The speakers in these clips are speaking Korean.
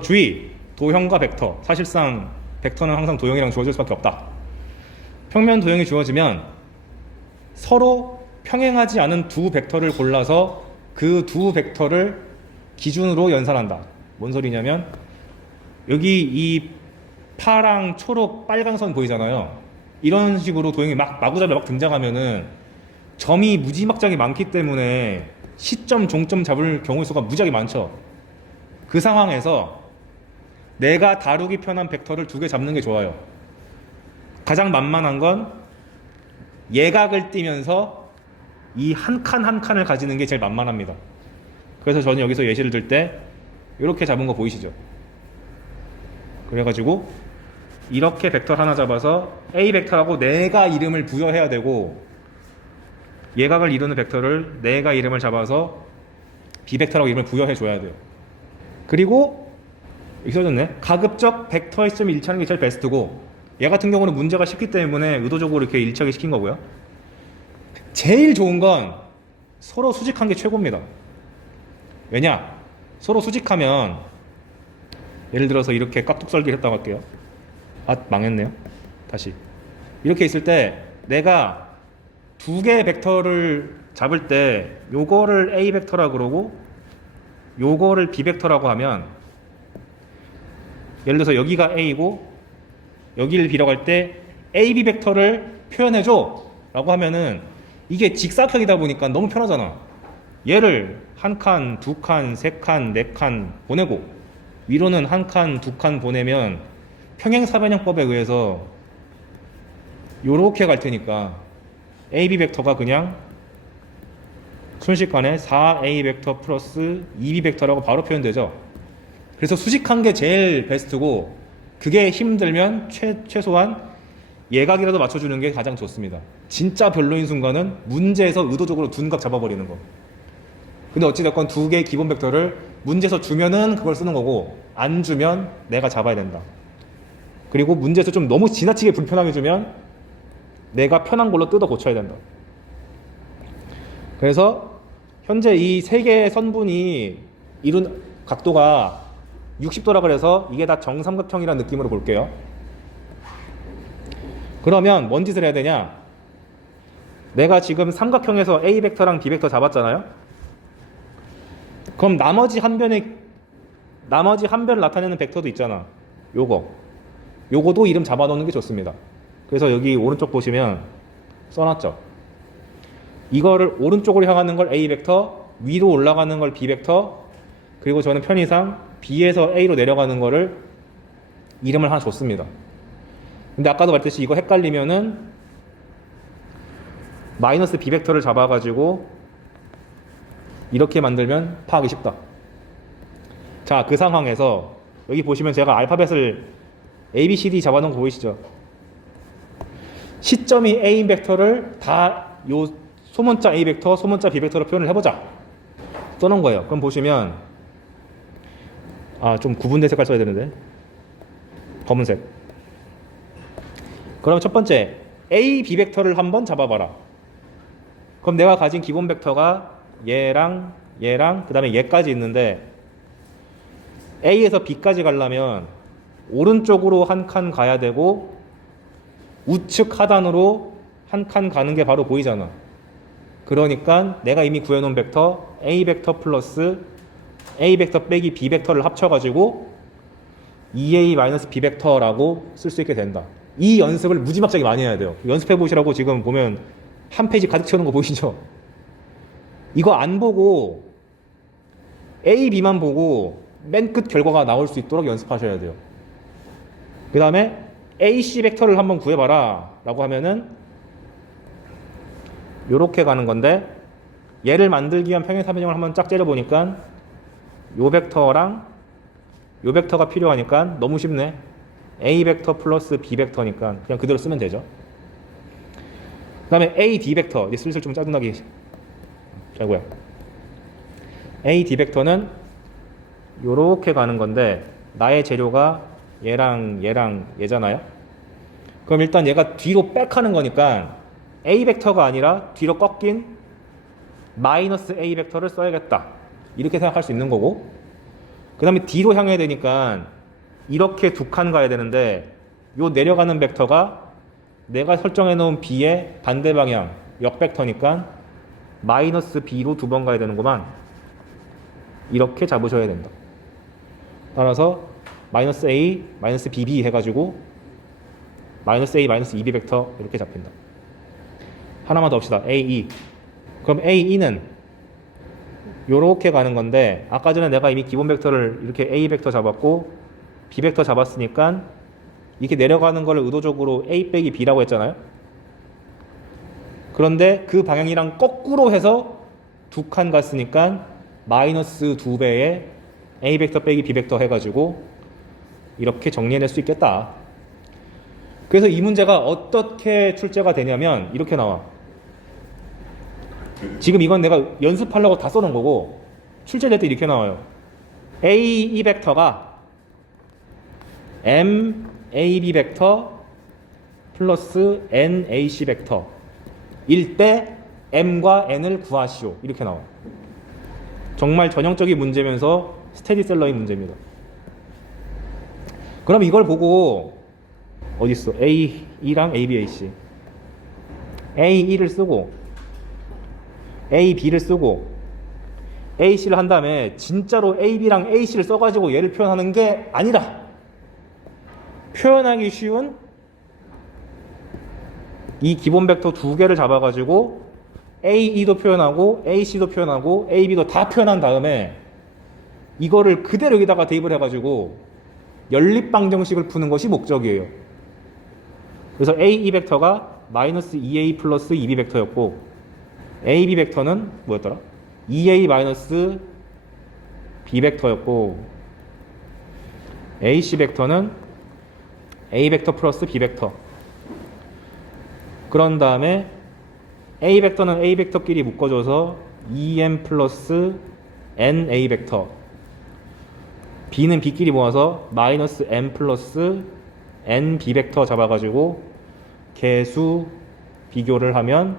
주의! 도형과 벡터. 사실상 벡터는 항상 도형이랑 주어질 수밖에 없다. 평면 도형이 주어지면 서로 평행하지 않은 두 벡터를 골라서 그 두 벡터를 기준으로 연산한다. 뭔 소리냐면 여기 이 파랑 초록 빨간 선 보이잖아요. 이런 식으로 도형이 마구잡이 막 등장하면은 점이 무지막지하게 많기 때문에 시점, 종점 잡을 경우 수가 무지하게 많죠. 그 상황에서 내가 다루기 편한 벡터를 두 개 잡는 게 좋아요. 가장 만만한 건 예각을 띠면서 이 한 칸 한 칸을 가지는 게 제일 만만합니다. 그래서 저는 여기서 예시를 들 때 이렇게 잡은 거 보이시죠? 그래가지고 이렇게 벡터 하나 잡아서 A 벡터라고 내가 이름을 부여해야 되고, 예각을 이루는 벡터를 내가 이름을 잡아서 B 벡터라고 이름을 부여해 줘야 돼요. 그리고 여기 써졌네. 가급적 벡터의 시점이 일치하는 게 제일 베스트고, 얘 같은 경우는 문제가 쉽기 때문에 의도적으로 이렇게 일치하게 시킨 거고요. 제일 좋은 건 서로 수직한 게 최고입니다. 왜냐? 서로 수직하면, 예를 들어서 이렇게 깍둑썰기를 했다고 할게요. 아, 망했네요. 다시. 이렇게 있을 때 내가 두 개의 벡터를 잡을 때 요거를 A 벡터라고 그러고 요거를 B 벡터라고 하면, 예를 들어서 여기가 A고 여기를 B라고 할 때 AB 벡터를 표현해줘 라고 하면은 이게 직사각형이다 보니까 너무 편하잖아. 얘를 한 칸, 두 칸, 세 칸, 네 칸 보내고 위로는 한 칸, 두 칸 보내면 평행사변형법에 의해서 요렇게 갈 테니까 AB 벡터가 그냥 순식간에 4A 벡터 플러스 2B 벡터라고 바로 표현되죠. 그래서 수직한 게 제일 베스트고, 그게 힘들면 최소한 예각이라도 맞춰주는 게 가장 좋습니다. 진짜 별로인 순간은 문제에서 의도적으로 둔각 잡아버리는 거. 근데 어찌됐건 두 개의 기본 벡터를 문제에서 주면은 그걸 쓰는 거고, 안 주면 내가 잡아야 된다. 그리고 문제에서 좀 너무 지나치게 불편하게 주면 내가 편한 걸로 뜯어 고쳐야 된다. 그래서 현재 이 세 개의 선분이 이룬 각도가 60도라 그래서 이게 다 정삼각형이라는 느낌으로 볼게요. 그러면 뭔 짓을 해야 되냐? 내가 지금 삼각형에서 A 벡터랑 B 벡터 잡았잖아요. 그럼 나머지 한 변을 나타내는 벡터도 있잖아. 요거도 이름 잡아 놓는 게 좋습니다. 그래서 여기 오른쪽 보시면 써놨죠. 이거를 오른쪽으로 향하는 걸 A 벡터, 위로 올라가는 걸 B 벡터, 그리고 저는 편의상 B에서 A로 내려가는 거를 이름을 하나 줬습니다. 근데 아까도 말했듯이 이거 헷갈리면은 마이너스 B 벡터를 잡아가지고 이렇게 만들면 파악이 쉽다. 자, 그 상황에서 여기 보시면 제가 알파벳을 A, B, C, D 잡아놓은 거 보이시죠? 시점이 A인 벡터를 다 요 소문자 A 벡터, 소문자 B 벡터로 표현을 해보자. 써놓은 거예요. 그럼 보시면, 좀 구분된 색깔 써야 되는데, 검은색. 그럼 첫 번째 A, B 벡터를 한번 잡아봐라. 그럼 내가 가진 기본 벡터가 얘랑 그 다음에 얘까지 있는데, A에서 B까지 가려면 오른쪽으로 한 칸 가야 되고 우측 하단으로 한 칸 가는 게 바로 보이잖아. 그러니까 내가 이미 구해놓은 벡터 A 벡터 플러스 A 벡터 빼기 B 벡터를 합쳐가지고 2A-B 벡터라고 쓸 수 있게 된다. 이 연습을 무지막지하게 많이 해야 돼요. 연습해 보시라고 지금 보면 한 페이지 가득 채우는 거 보이시죠? 이거 안 보고 A, B만 보고 맨 끝 결과가 나올 수 있도록 연습하셔야 돼요. 그 다음에 AC 벡터를 한번 구해봐라 라고 하면은 요렇게 가는 건데, 얘를 만들기 위한 평행사변형을 한번 쫙 째려보니까 요 벡터랑 요 벡터가 필요하니까 너무 쉽네. A 벡터 플러스 B 벡터니까 그냥 그대로 쓰면 되죠. 그 다음에 A, D 벡터, 이제 슬슬 좀 짜증나기 자고요. A, D 벡터는 요렇게 가는 건데, 나의 재료가 얘랑 얘잖아요. 그럼 일단 얘가 뒤로 백하는 거니까 A 벡터가 아니라 뒤로 꺾인 마이너스 A 벡터를 써야겠다. 이렇게 생각할 수 있는 거고, 그 다음에 D로 향해야 되니까 이렇게 두 칸 가야 되는데 요 내려가는 벡터가 내가 설정해 놓은 B의 반대 방향 역벡터니까 마이너스 B로 두 번 가야 되는구만. 이렇게 잡으셔야 된다. 따라서 마이너스 A, 마이너스 BB 해가지고 마이너스 A, 마이너스 2B 벡터 이렇게 잡힌다. 하나만 더 합시다. AE. 그럼 AE는 요렇게 가는 건데 아까 전에 내가 이미 기본 벡터를 이렇게 A 벡터 잡았고 B 벡터 잡았으니까 이렇게 내려가는 걸 의도적으로 A 빼기 B라고 했잖아요. 그런데 그 방향이랑 거꾸로 해서 두 칸 갔으니까 마이너스 2배의 A 벡터 빼기 B 벡터 해가지고 이렇게 정리해낼 수 있겠다. 그래서 이 문제가 어떻게 출제가 되냐면 이렇게 나와. 지금 이건 내가 연습하려고 다 써놓은 거고 출제될 때 이렇게 나와요. A 벡터가 M AB 벡터 플러스 N AC 벡터 일 때 M과 N을 구하시오. 이렇게 나와요. 정말 전형적인 문제면서 스테디셀러인 문제입니다. 그럼 이걸 보고 어딨어? A2랑 AB, AC A2를 쓰고 AB를 쓰고 AC를 한 다음에 진짜로 AB랑 AC를 써가지고 얘를 표현하는 게 아니라 표현하기 쉬운 이 기본 벡터 두 개를 잡아가지고 AE도 표현하고 AC도 표현하고 AB도 다 표현한 다음에 이거를 그대로 여기다가 대입을 해가지고 연립방정식을 푸는 것이 목적이에요. 그래서 AE 벡터가 마이너스 2A 플러스 2B 벡터였고 AB 벡터는 뭐였더라? 2A 마이너스 B 벡터였고 AC 벡터는 A 벡터 플러스 B 벡터. 그런 다음에 A 벡터는 A 벡터끼리 묶어줘서 2M 플러스 NA 벡터. B는 B끼리 모아서 마이너스 M 플러스 NB 벡터 잡아가지고 개수 비교를 하면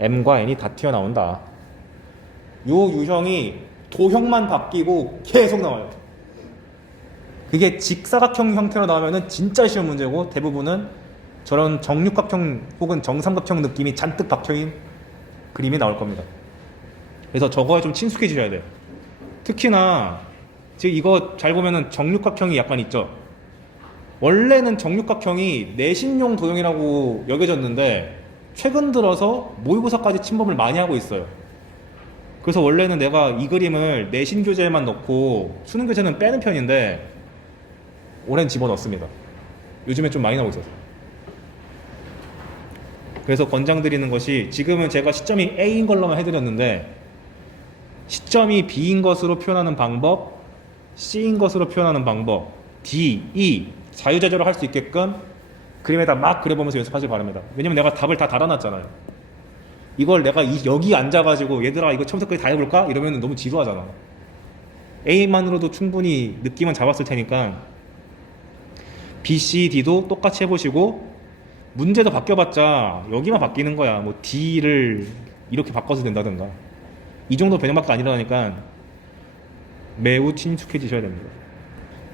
M과 N이 다 튀어나온다. 요 유형이 도형만 바뀌고 계속 나와요. 그게 직사각형 형태로 나오면은 진짜 쉬운 문제고 대부분은 저런 정육각형 혹은 정삼각형 느낌이 잔뜩 박혀인 그림이 나올 겁니다. 그래서 저거에 좀 친숙해지셔야 돼요. 특히나 지금 이거 잘 보면은 정육각형이 약간 있죠. 원래는 정육각형이 내신용 도형이라고 여겨졌는데 최근 들어서 모의고사까지 침범을 많이 하고 있어요. 그래서 원래는 내가 이 그림을 내신 교재에만 넣고 수능 교재는 빼는 편인데 올해는 집어넣습니다. 요즘에 좀 많이 나오고 있어서. 그래서 권장드리는 것이 지금은 제가 시점이 A인 걸로만 해드렸는데 시점이 B인 것으로 표현하는 방법, C인 것으로 표현하는 방법, D, E 자유자재로 할 수 있게끔 그림에다 막 그려보면서 연습하시기 바랍니다. 왜냐면 내가 답을 다 달아놨잖아요. 이걸 내가 여기 앉아가지고 얘들아 이거 처음부터 끝까지 다 해볼까? 이러면 너무 지루하잖아. A만으로도 충분히 느낌은 잡았을 테니까 B, C, D도 똑같이 해보시고 문제도 바뀌어봤자 여기만 바뀌는 거야. 뭐 D를 이렇게 바꿔서 된다든가 이 정도 변형밖에 아니라니까 매우 친숙해지셔야 됩니다.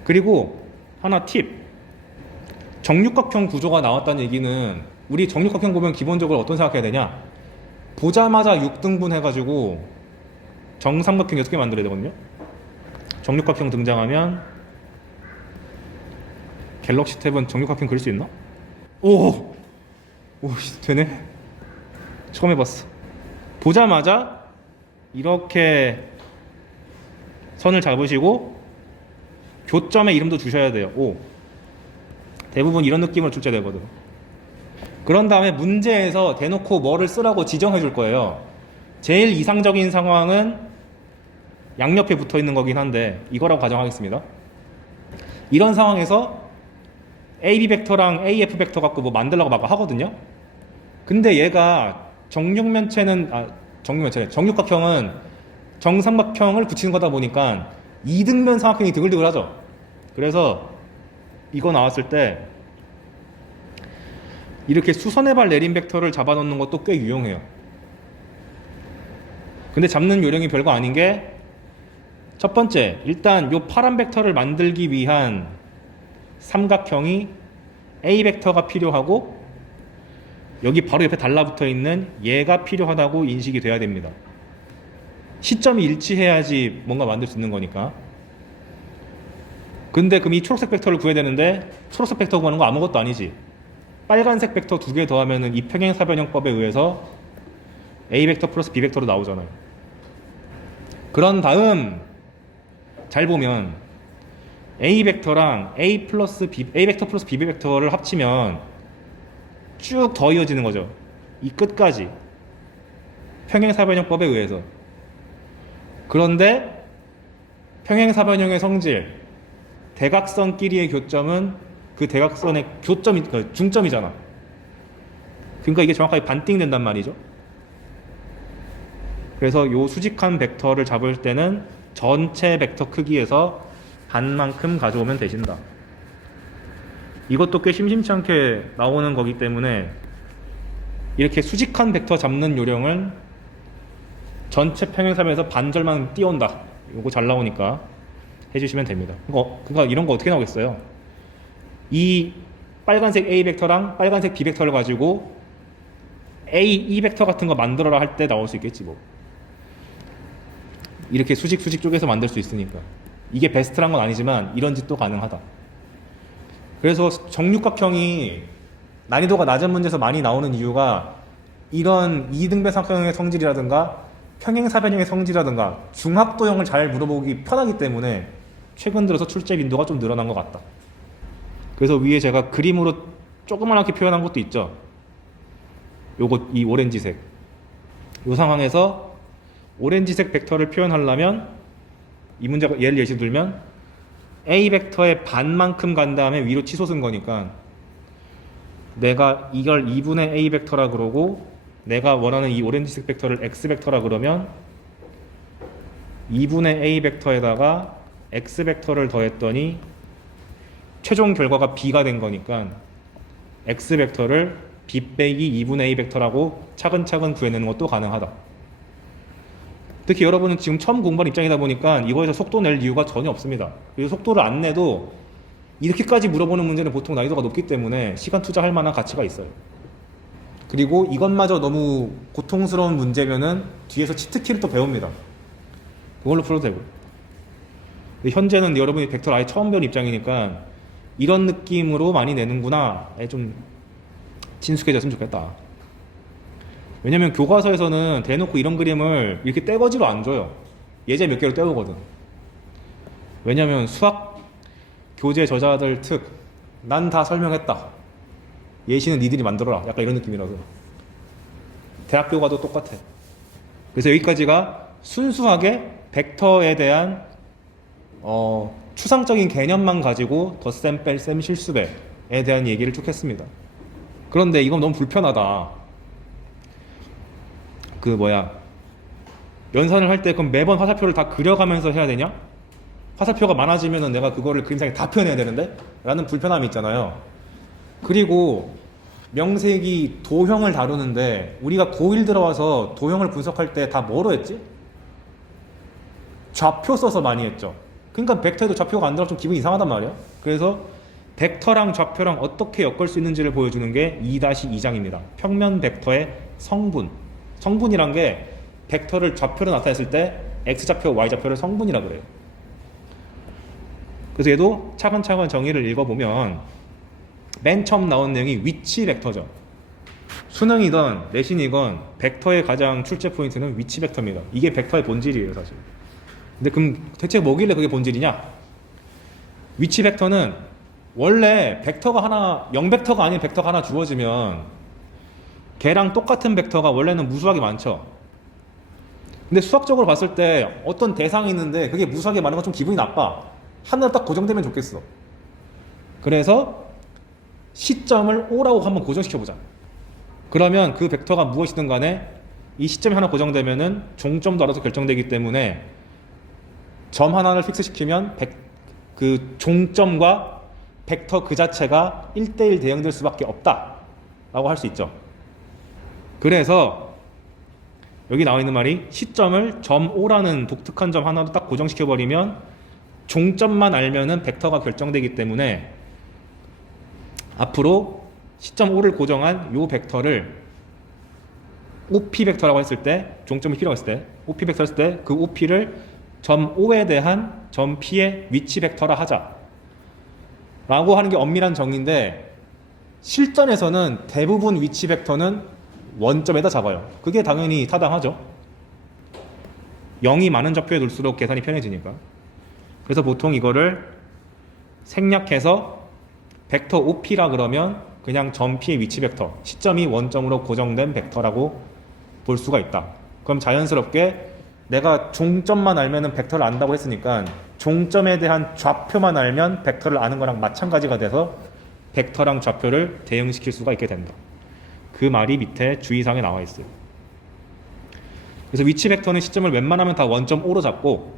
그리고 하나 팁, 정육각형 구조가 나왔다는 얘기는 우리 정육각형 보면 기본적으로 어떤 생각해야 되냐, 보자마자 6등분 해가지고 정삼각형 6개 만들어야 되거든요. 정육각형 등장하면 갤럭시 탭은 정육각형 그릴 수 있나? 오 되네. 처음 해봤어. 보자마자 이렇게 선을 잡으시고 교점의 이름도 주셔야 돼요. 오. 대부분 이런 느낌으로 출제되거든. 그런 다음에 문제에서 대놓고 뭐를 쓰라고 지정해 줄 거예요. 제일 이상적인 상황은 양옆에 붙어 있는 거긴 한데 이거라고 가정하겠습니다. 이런 상황에서 AB 벡터랑 AF 벡터 갖고 뭐 만들라고 막 하거든요. 근데 얘가 정육각형은 정삼각형을 붙이는 거다 보니까 이등변 삼각형이 드글드글하죠. 그래서 이거 나왔을 때 이렇게 수선의 발 내린 벡터를 잡아놓는 것도 꽤 유용해요. 근데 잡는 요령이 별거 아닌 게 첫 번째, 일단 요 파란 벡터를 만들기 위한 삼각형이 A 벡터가 필요하고 여기 바로 옆에 달라붙어 있는 얘가 필요하다고 인식이 돼야 됩니다. 시점이 일치해야지 뭔가 만들 수 있는 거니까. 근데 그럼 이 초록색 벡터를 구해야 되는데 초록색 벡터 구하는 거 아무것도 아니지. 빨간색 벡터 두 개 더하면은 이 평행사변형법에 의해서 A 벡터 플러스 B 벡터로 나오잖아요. 그런 다음 잘 보면 A 벡터랑 A 벡터 플러스 B 벡터를 합치면 쭉 더 이어지는 거죠. 이 끝까지 평행사변형법에 의해서. 그런데 평행사변형의 성질, 대각선끼리의 교점은 그 대각선의 교점이, 중점이잖아. 그러니까 이게 정확하게 반띵된단 말이죠. 그래서 요 수직한 벡터를 잡을 때는 전체 벡터 크기에서 반만큼 가져오면 되신다. 이것도 꽤 심심치 않게 나오는 거기 때문에 이렇게 수직한 벡터 잡는 요령은 전체 평행사변에서 반절만 띄운다. 요거 잘 나오니까 해주시면 됩니다. 그러니까 이런 거 어떻게 나오겠어요? 이 빨간색 A 벡터랑 빨간색 B 벡터를 가지고 E 벡터 같은 거 만들어라 할 때 나올 수 있겠지 뭐. 이렇게 수직 쪼개서 만들 수 있으니까. 이게 베스트란 건 아니지만 이런 짓도 가능하다. 그래서 정육각형이 난이도가 낮은 문제에서 많이 나오는 이유가 이런 이등변 삼각형의 성질이라든가 평행사변형의 성질이라든가 중합도형을 잘 물어보기 편하기 때문에 최근 들어서 출제 빈도가 좀 늘어난 것 같다. 그래서 위에 제가 그림으로 조그맣게 표현한 것도 있죠. 요거 이 오렌지색. 요 상황에서 오렌지색 벡터를 표현하려면 이 문제가 예를 예시 들면 A 벡터의 반만큼 간 다음에 위로 치솟은 거니까 내가 이걸 2분의 A 벡터라 그러고 내가 원하는 이 오렌지색 벡터를 X 벡터라 그러면 2분의 A 벡터에다가 X 벡터를 더했더니 최종 결과가 B가 된 거니까 X 벡터를 B 빼기 2분의 A 벡터라고 차근차근 구해내는 것도 가능하다. 특히 여러분은 지금 처음 공부하는 입장이다 보니까 이거에서 속도 낼 이유가 전혀 없습니다. 그리고 속도를 안 내도 이렇게까지 물어보는 문제는 보통 난이도가 높기 때문에 시간 투자할 만한 가치가 있어요. 그리고 이것마저 너무 고통스러운 문제면은 뒤에서 치트키를 또 배웁니다. 그걸로 풀어도 되고. 현재는 여러분이 벡터를 아예 처음 배운 입장이니까 이런 느낌으로 많이 내는구나에 좀 친숙해졌으면 좋겠다. 왜냐면 교과서에서는 대놓고 이런 그림을 이렇게 떼거지로 안 줘요. 예제 몇 개로 떼오거든. 왜냐면 수학 교재 저자들 특, 난 다 설명했다. 예시는 니들이 만들어라. 약간 이런 느낌이라서. 대학교 가도 똑같아. 그래서 여기까지가 순수하게 벡터에 대한 추상적인 개념만 가지고 덧셈, 뺄셈, 실수배에 대한 얘기를 쭉 했습니다. 그런데 이건 너무 불편하다. 연산을 할 때 그럼 매번 화살표를 다 그려가면서 해야 되냐? 화살표가 많아지면은 내가 그거를 그림상에 다 표현해야 되는데? 라는 불편함이 있잖아요. 그리고 명색이 도형을 다루는데 우리가 고1 들어와서 도형을 분석할 때 다 뭐로 했지? 좌표 써서 많이 했죠. 그러니까 벡터에도 좌표가 안 들어가면 좀 기분이 이상하단 말이야. 그래서 벡터랑 좌표랑 어떻게 엮을 수 있는지를 보여주는 게 2-2장입니다. 평면 벡터의 성분. 성분이란 게 벡터를 좌표로 나타냈을 때 X좌표, Y좌표를 성분이라 그래요. 그래서 얘도 차근차근 정의를 읽어보면 맨 처음 나온 내용이 위치 벡터죠. 수능이건 내신이건 벡터의 가장 출제 포인트는 위치 벡터입니다. 이게 벡터의 본질이에요, 사실. 근데 그럼 대체 뭐길래 그게 본질이냐? 위치 벡터는 원래 벡터가 하나, 0벡터가 아닌 벡터가 하나 주어지면 걔랑 똑같은 벡터가 원래는 무수하게 많죠. 근데 수학적으로 봤을 때 어떤 대상이 있는데 그게 무수하게 많은 건 좀 기분이 나빠. 하나로 딱 고정되면 좋겠어. 그래서 시점을 O라고 한번 고정시켜보자. 그러면 그 벡터가 무엇이든 간에 이 시점이 하나 고정되면은 종점도 알아서 결정되기 때문에 점 하나를 픽스시키면 그 종점과 벡터 그 자체가 1대1 대응될 수밖에 없다 라고 할 수 있죠. 그래서 여기 나와 있는 말이 시점을 점 O라는 독특한 점 하나로 딱 고정시켜버리면 종점만 알면은 벡터가 결정되기 때문에 앞으로 시점 O를 고정한 요 벡터를 OP 벡터라고 했을 때, 종점이 필요가 있을 때, OP 벡터 했을 때 그 OP를 점 O에 대한 점 P의 위치 벡터라 하자 라고 하는 게 엄밀한 정의인데, 실전에서는 대부분 위치 벡터는 원점에다 잡아요. 그게 당연히 타당하죠. 0이 많은 좌표에 둘수록 계산이 편해지니까. 그래서 보통 이거를 생략해서 벡터 OP라 그러면 그냥 점 P의 위치 벡터, 시점이 원점으로 고정된 벡터라고 볼 수가 있다. 그럼 자연스럽게 내가 종점만 알면은 벡터를 안다고 했으니까 종점에 대한 좌표만 알면 벡터를 아는 거랑 마찬가지가 돼서 벡터랑 좌표를 대응시킬 수가 있게 된다. 그 말이 밑에 주의사항에 나와 있어요. 그래서 위치 벡터는 시점을 웬만하면 다 원점 O로 잡고,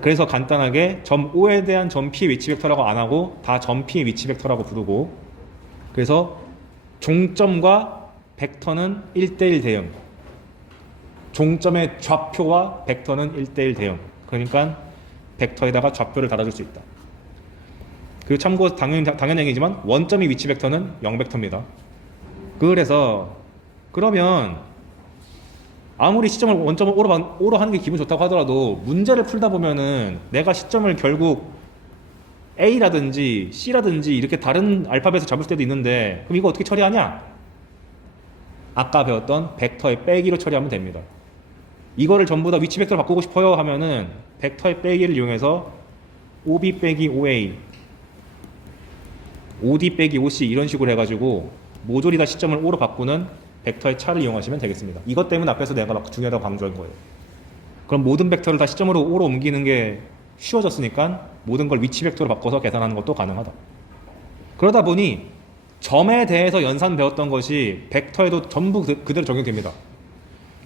그래서 간단하게 점 O에 대한 점 P의 위치 벡터라고 안 하고 다 점 P의 위치 벡터라고 부르고, 그래서 종점과 벡터는 1대1 대응, 종점의 좌표와 벡터는 1대1 대응. 그러니까 벡터에다가 좌표를 달아줄 수 있다. 그리고 참고 당연 얘기지만 원점의 위치 벡터는 0벡터입니다. 그래서 그러면 아무리 시점을 원점을 O로 하는 게 기분 좋다고 하더라도 문제를 풀다 보면은 내가 시점을 결국 A라든지 C라든지 이렇게 다른 알파벳을 잡을 때도 있는데, 그럼 이거 어떻게 처리하냐? 아까 배웠던 벡터의 빼기로 처리하면 됩니다. 이거를 전부 다 위치 벡터로 바꾸고 싶어요 하면은 벡터의 빼기를 이용해서 OB 빼기 OA, OD 빼기 OC 이런 식으로 해가지고 모조리 다 시점을 O로 바꾸는 벡터의 차를 이용하시면 되겠습니다. 이것 때문에 앞에서 내가 막 중요하다고 강조한 거예요. 그럼 모든 벡터를 다 시점으로 O로 옮기는 게 쉬워졌으니까 모든 걸 위치 벡터로 바꿔서 계산하는 것도 가능하다. 그러다 보니 점에 대해서 연산 배웠던 것이 벡터에도 전부 그대로 적용됩니다.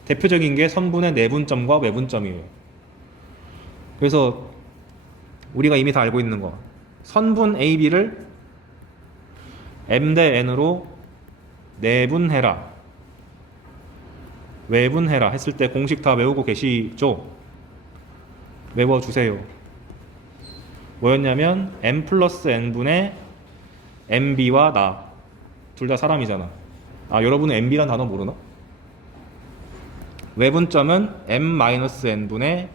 대표적인 게 선분의 내분점과 외분점이에요. 그래서 우리가 이미 다 알고 있는 거, 선분 AB를 M 대 N으로 내분해라, 외분해라 했을 때 공식 다 외우고 계시죠? 외워주세요. 뭐였냐면 M 플러스 N분의 MB와 나, 둘 다 사람이잖아. 아, 여러분은 MB란 단어 모르나? 외분점은 M-N분의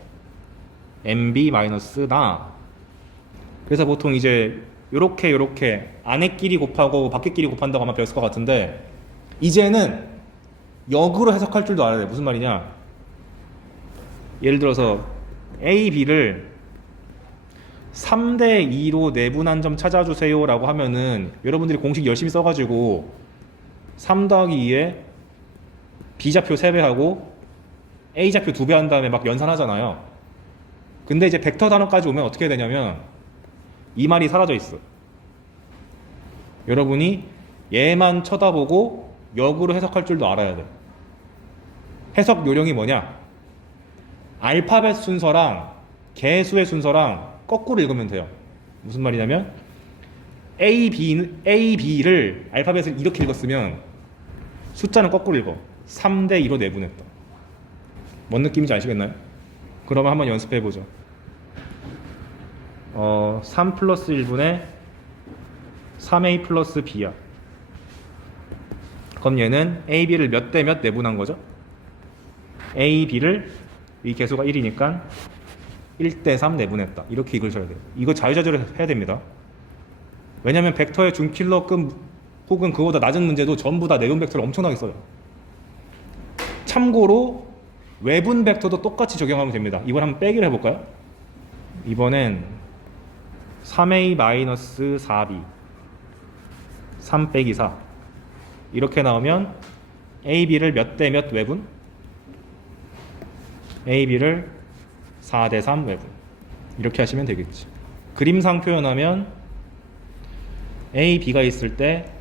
MB 마이너스 나. 그래서 보통 이제 요렇게 안에끼리 곱하고 밖에끼리 곱한다고 아마 배웠을 것 같은데, 이제는 역으로 해석할 줄도 알아야 돼. 무슨 말이냐? 예를 들어서 A, B를 3대 2로 내분한 점 찾아주세요 라고 하면은 여러분들이 공식 열심히 써가지고 3 더하기 2에 B좌표 3배하고 A좌표 2배 한 다음에 막 연산하잖아요. 근데 이제 벡터 단어까지 오면 어떻게 되냐면 이 말이 사라져 있어. 여러분이 얘만 쳐다보고 역으로 해석할 줄도 알아야 돼. 해석 요령이 뭐냐? 알파벳 순서랑 개수의 순서랑 거꾸로 읽으면 돼요. 무슨 말이냐면 B를 알파벳을 이렇게 읽었으면 숫자는 거꾸로 읽어. 3대 2로 내분했다. 뭔 느낌인지 아시겠나요? 그러면 한번 연습해보죠. 3 플러스 1분의 3A 플러스 B야. 그럼 얘는 A, B를 몇 대 몇 내분한 거죠? A, B를 이 개수가 1이니까 1대 3 내분했다. 이렇게 읽으셔야 돼요. 이거 자유자재로 해야 됩니다. 왜냐면 벡터의 준킬러급 혹은 그거보다 낮은 문제도 전부 다 내분 벡터를 엄청나게 써요. 참고로 외분 벡터도 똑같이 적용하면 됩니다. 이번 한번 빼기를 해볼까요? 이번엔 3A-4B 3 빼기 4 이렇게 나오면 A, B를 몇 대 몇 외분? A, B를 4 대 3 외분. 이렇게 하시면 되겠지. 그림상 표현하면 A, B가 있을 때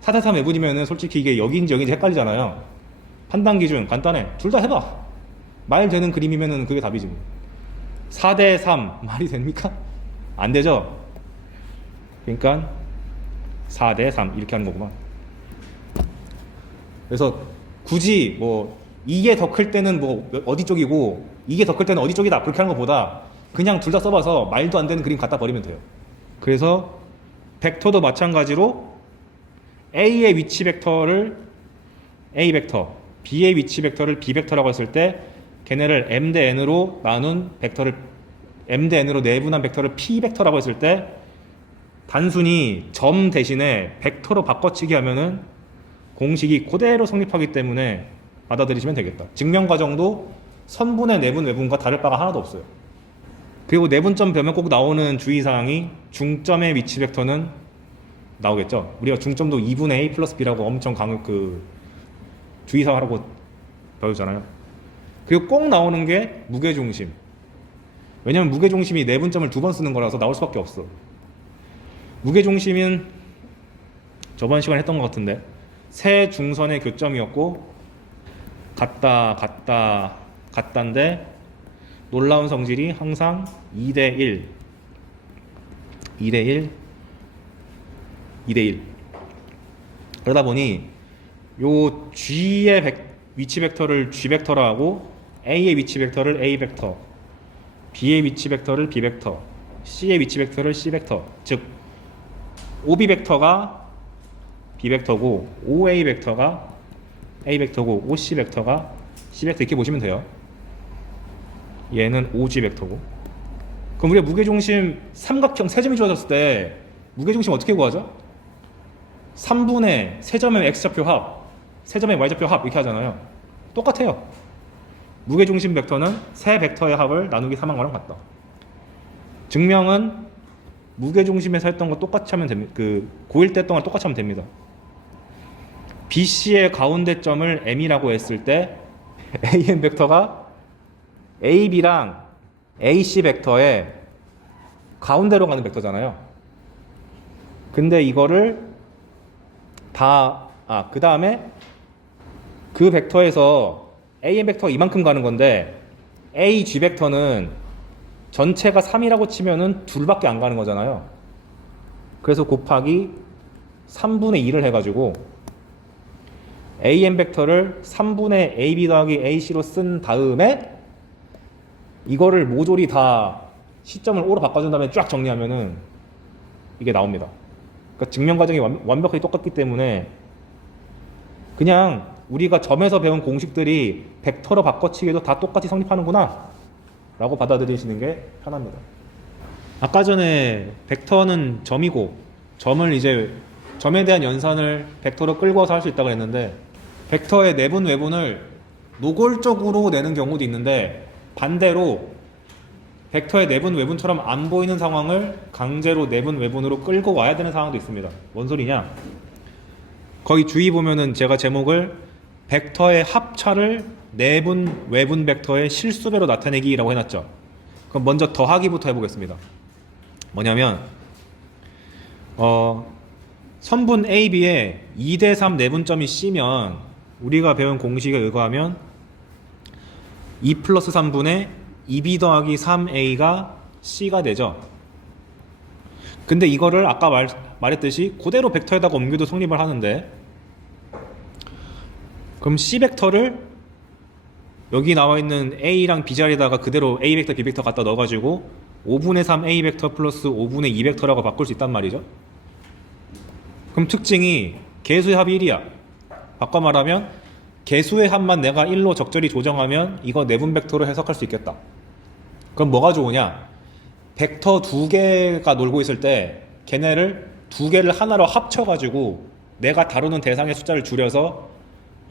4 대 3 외분이면은 솔직히 이게 여기인지 여기인지 헷갈리잖아요. 판단 기준 간단해. 둘 다 해봐. 말 되는 그림이면은 그게 답이지. 4 대 3 말이 됩니까? 안 되죠? 그러니까 4 대 3 이렇게 하는 거구만. 그래서 굳이 뭐 이게 더 클 때는 뭐 어디 쪽이고 이게 더 클 때는 어디 쪽이다 그렇게 하는 것보다 그냥 둘 다 써봐서 말도 안 되는 그림 갖다 버리면 돼요. 그래서 벡터도 마찬가지로 A의 위치 벡터를 A 벡터, B의 위치 벡터를 B 벡터라고 했을 때 걔네를 M 대 N으로 나눈 벡터를 M 대 N으로 내분한 벡터를 P 벡터라고 했을 때 단순히 점 대신에 벡터로 바꿔치기 하면은 공식이 그대로 성립하기 때문에 받아들이시면 되겠다. 증명 과정도 선분의 내분 외분과 다를 바가 하나도 없어요. 그리고 내분점 배우면 꼭 나오는 주의사항이 중점의 위치 벡터는 나오겠죠. 우리가 중점도 2분의 A 플러스 B라고 엄청 주의사항하라고 배우잖아요. 그리고 꼭 나오는 게 무게중심. 왜냐면 무게중심이 내분점을 2번 쓰는 거라서 나올 수밖에 없어. 무게중심은 저번 시간에 했던 것 같은데 세 중선의 교점이었고 같다인데 놀라운 성질이 항상 2대1 그러다 보니 요 G의 위치 벡터를 G 벡터라 하고 A의 위치 벡터를 A 벡터, B의 위치 벡터를 B 벡터, C의 위치 벡터를 C 벡터, 즉 OB 벡터가 B 벡터고 OA 벡터가 A 벡터고 OC 벡터가 C 벡터 이렇게 보시면 돼요. 얘는 OG 벡터고. 그럼 우리가 무게중심 삼각형 세 점이 주어졌을 때 무게중심 어떻게 구하죠? 3분의 세점의 X좌표 합, 세점의 Y좌표 합 이렇게 하잖아요. 똑같아요. 무게중심 벡터는 세 벡터의 합을 나누기 3한 거랑 같다. 증명은 무게중심에서 했던 거 똑같이 하면 됩니다. 고1 때 했던 거 똑같이 하면 됩니다. BC의 가운데 점을 M이라고 했을 때 AM 벡터가 AB랑 AC 벡터의 가운데로 가는 벡터잖아요. 근데 이거를 그 다음에 그 벡터에서 AM 벡터가 이만큼 가는 건데 AG 벡터는 전체가 3이라고 치면은 둘밖에 안 가는 거잖아요. 그래서 곱하기 3분의 2를 해가지고 AM 벡터를 3분의 AB 더하기 AC로 쓴 다음에 이거를 모조리 다 시점을 O로 바꿔준 다음에 쫙 정리하면은 이게 나옵니다. 그러니까 증명 과정이 완벽하게 똑같기 때문에 그냥 우리가 점에서 배운 공식들이 벡터로 바꿔치기도 다 똑같이 성립하는구나 라고 받아들이시는 게 편합니다. 아까 전에 벡터는 점이고 점을 이제 점에 대한 연산을 벡터로 끌고 와서 할 수 있다고 했는데 벡터의 내분 외분을 노골적으로 내는 경우도 있는데 반대로 벡터의 내분 외분처럼 안 보이는 상황을 강제로 내분 외분으로 끌고 와야 되는 상황도 있습니다. 뭔 소리냐? 거기 주의 보면은 제가 제목을 벡터의 합차를 내분 외분 벡터의 실수배로 나타내기라고 해놨죠. 그럼 먼저 더하기부터 해보겠습니다. 뭐냐면 선분 AB에 2대3 내분점이 C면 우리가 배운 공식에 의거하면 2 플러스 3분의 2B 더하기 3A가 C가 되죠. 근데 이거를 아까 말했듯이 그대로 벡터에다가 옮겨도 성립을 하는데 그럼 C 벡터를 여기 나와 있는 A랑 B 자리에다가 그대로 A 벡터, B 벡터 갖다 넣어가지고 5분의 3 A 벡터 플러스 5분의 2 벡터라고 바꿀 수 있단 말이죠. 그럼 특징이 개수의 합이 1이야. 바꿔 말하면 개수의 합만 내가 1로 적절히 조정하면 이거 내분 벡터로 해석할 수 있겠다. 그럼 뭐가 좋으냐? 벡터 두 개가 놀고 있을 때 걔네를 두 개를 하나로 합쳐가지고 내가 다루는 대상의 숫자를 줄여서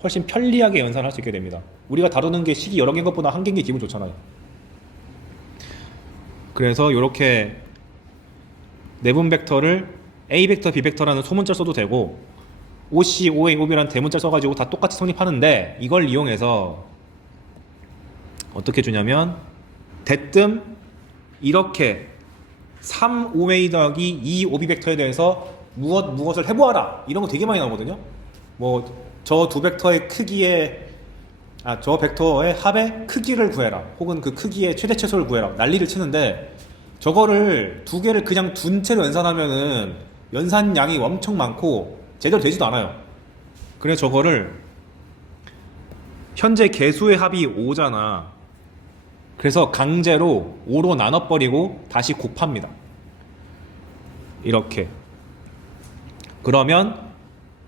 훨씬 편리하게 연산할 수 있게 됩니다. 우리가 다루는 게 식이 여러 개인 것보다 한 개인 게 기분 좋잖아요. 그래서 이렇게 내분 벡터를 A 벡터, B 벡터라는 소문자 써도 되고 OC, OA, OB라는 대문자 써가지고 다 똑같이 성립하는데 이걸 이용해서 어떻게 주냐면 대뜸 이렇게 3OA 더하기 2OB 벡터에 대해서 무엇을 해보아라 이런 거 되게 많이 나오거든요. 뭐 저 두 벡터의 크기의 저 벡터의 합의 크기를 구해라 혹은 그 크기의 최대 최소를 구해라 난리를 치는데 저거를 두 개를 그냥 둔 채로 연산하면은 연산량이 엄청 많고 제대로 되지도 않아요. 그래서 저거를 현재 개수의 합이 5잖아. 그래서 강제로 5로 나눠버리고 다시 곱합니다. 이렇게. 그러면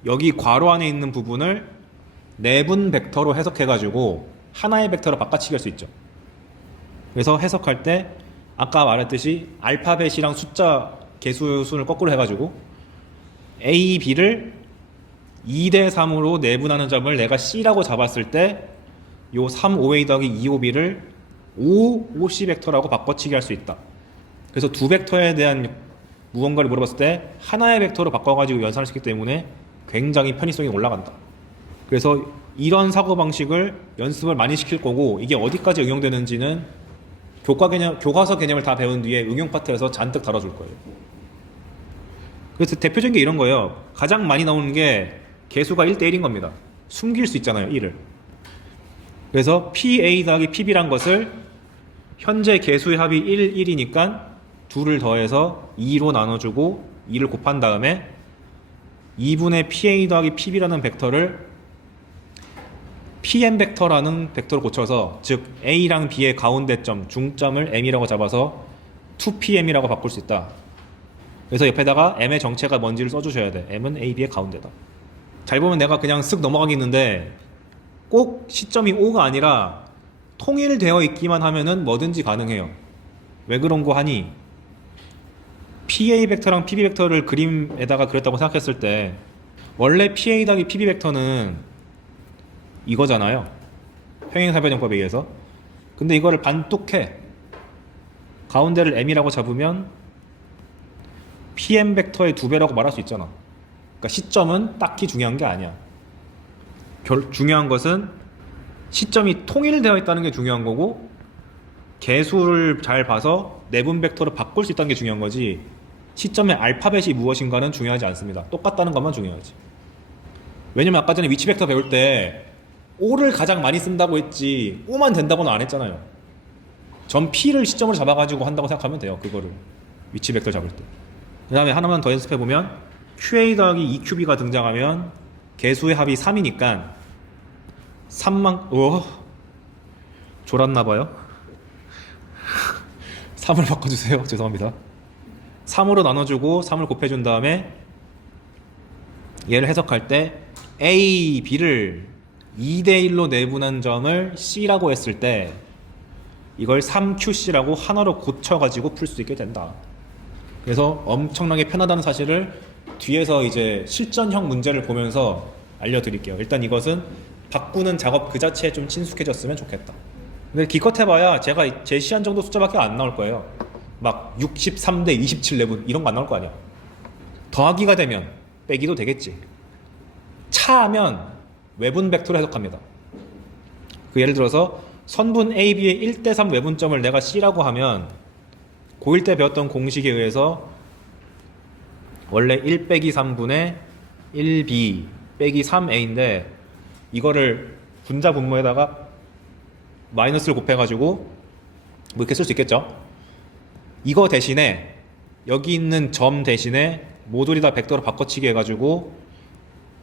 여기 괄호 안에 있는 부분을 내분 벡터로 해석해가지고 하나의 벡터로 바꿔치기 할 수 있죠. 그래서 해석할 때 아까 말했듯이 알파벳이랑 숫자 개수 순을 거꾸로 해가지고 A, B를 2대 3으로 내분하는 점을 내가 C라고 잡았을 때 요 3, 5A 더하기 2, 5B를 5, 5C 벡터라고 바꿔치기 할 수 있다. 그래서 두 벡터에 대한 무언가를 물어봤을 때 하나의 벡터로 바꿔가지고 연산을 시키기 때문에 굉장히 편의성이 올라간다. 그래서 이런 사고방식을 연습을 많이 시킬 거고 이게 어디까지 응용되는지는 교과서 개념을 다 배운 뒤에 응용 파트에서 잔뜩 다뤄줄 거예요. 그래서 대표적인 게 이런 거예요. 가장 많이 나오는 게 개수가 1대1인 겁니다. 숨길 수 있잖아요, 1을. 그래서 PA 더하기 PB란 것을 현재 개수의 합이 1, 1이니까 2를 더해서 2로 나눠주고 2를 곱한 다음에 2분의 PA 더하기 PB라는 벡터를 PM 벡터라는 벡터로 고쳐서 즉 A랑 B의 가운데점, 중점을 M이라고 잡아서 2PM이라고 바꿀 수 있다. 그래서 옆에다가 M의 정체가 뭔지를 써주셔야 돼. M은 A, B의 가운데다. 잘 보면 내가 그냥 쓱 넘어가겠는데 꼭 시점이 5가 아니라 통일되어 있기만 하면은 뭐든지 가능해요. 왜 그런 거 하니? PA 벡터랑 PB 벡터를 그림에다가 그렸다고 생각했을 때 원래 PA 더하기 PB 벡터는 이거잖아요. 평행사변형법에 의해서. 근데 이거를 반뚝해. 가운데를 M이라고 잡으면 PM 벡터의 2배라고 말할 수 있잖아. 그러니까 시점은 딱히 중요한 게 아니야. 중요한 것은 시점이 통일되어 있다는 게 중요한 거고 개수를 잘 봐서 내분 벡터로 바꿀 수 있다는 게 중요한 거지 시점의 알파벳이 무엇인가는 중요하지 않습니다. 똑같다는 것만 중요하지. 왜냐면 아까 전에 위치 벡터 배울 때 5를 가장 많이 쓴다고 했지 5만 된다고는 안 했잖아요. 점 P를 시점으로 잡아가지고 한다고 생각하면 돼요. 그거를 위치 벡터 잡을 때. 그 다음에 하나만 더 연습해보면 QA 더하기 EQB가 등장하면 개수의 합이 3이니까 3만 졸았나봐요. 3을 바꿔주세요. 죄송합니다. 3으로 나눠주고 3을 곱해준 다음에 얘를 해석할 때 A, B를 2대1로 내분한 점을 C라고 했을 때 이걸 3QC라고 하나로 고쳐가지고 풀 수 있게 된다. 그래서 엄청나게 편하다는 사실을 뒤에서 이제 실전형 문제를 보면서 알려드릴게요. 일단 이것은 바꾸는 작업 그 자체에 좀 친숙해졌으면 좋겠다. 근데 기껏 해봐야 제가 제시한 정도 숫자밖에 안 나올 거예요. 막 63대 27 내분 이런 거 안 나올 거 아니야. 더하기가 되면 빼기도 되겠지. 차하면 외분 벡터로 해석합니다. 그 예를 들어서 선분 AB의 1대3 외분점을 내가 C라고 하면 고1 때 배웠던 공식에 의해서 원래 1 빼기 3분의 1B 빼기 3A인데 이거를 분자 분모에다가 마이너스를 곱해가지고 뭐 이렇게 쓸 수 있겠죠. 이거 대신에 여기 있는 점 대신에 모듈이 다 벡터로 바꿔치기 해가지고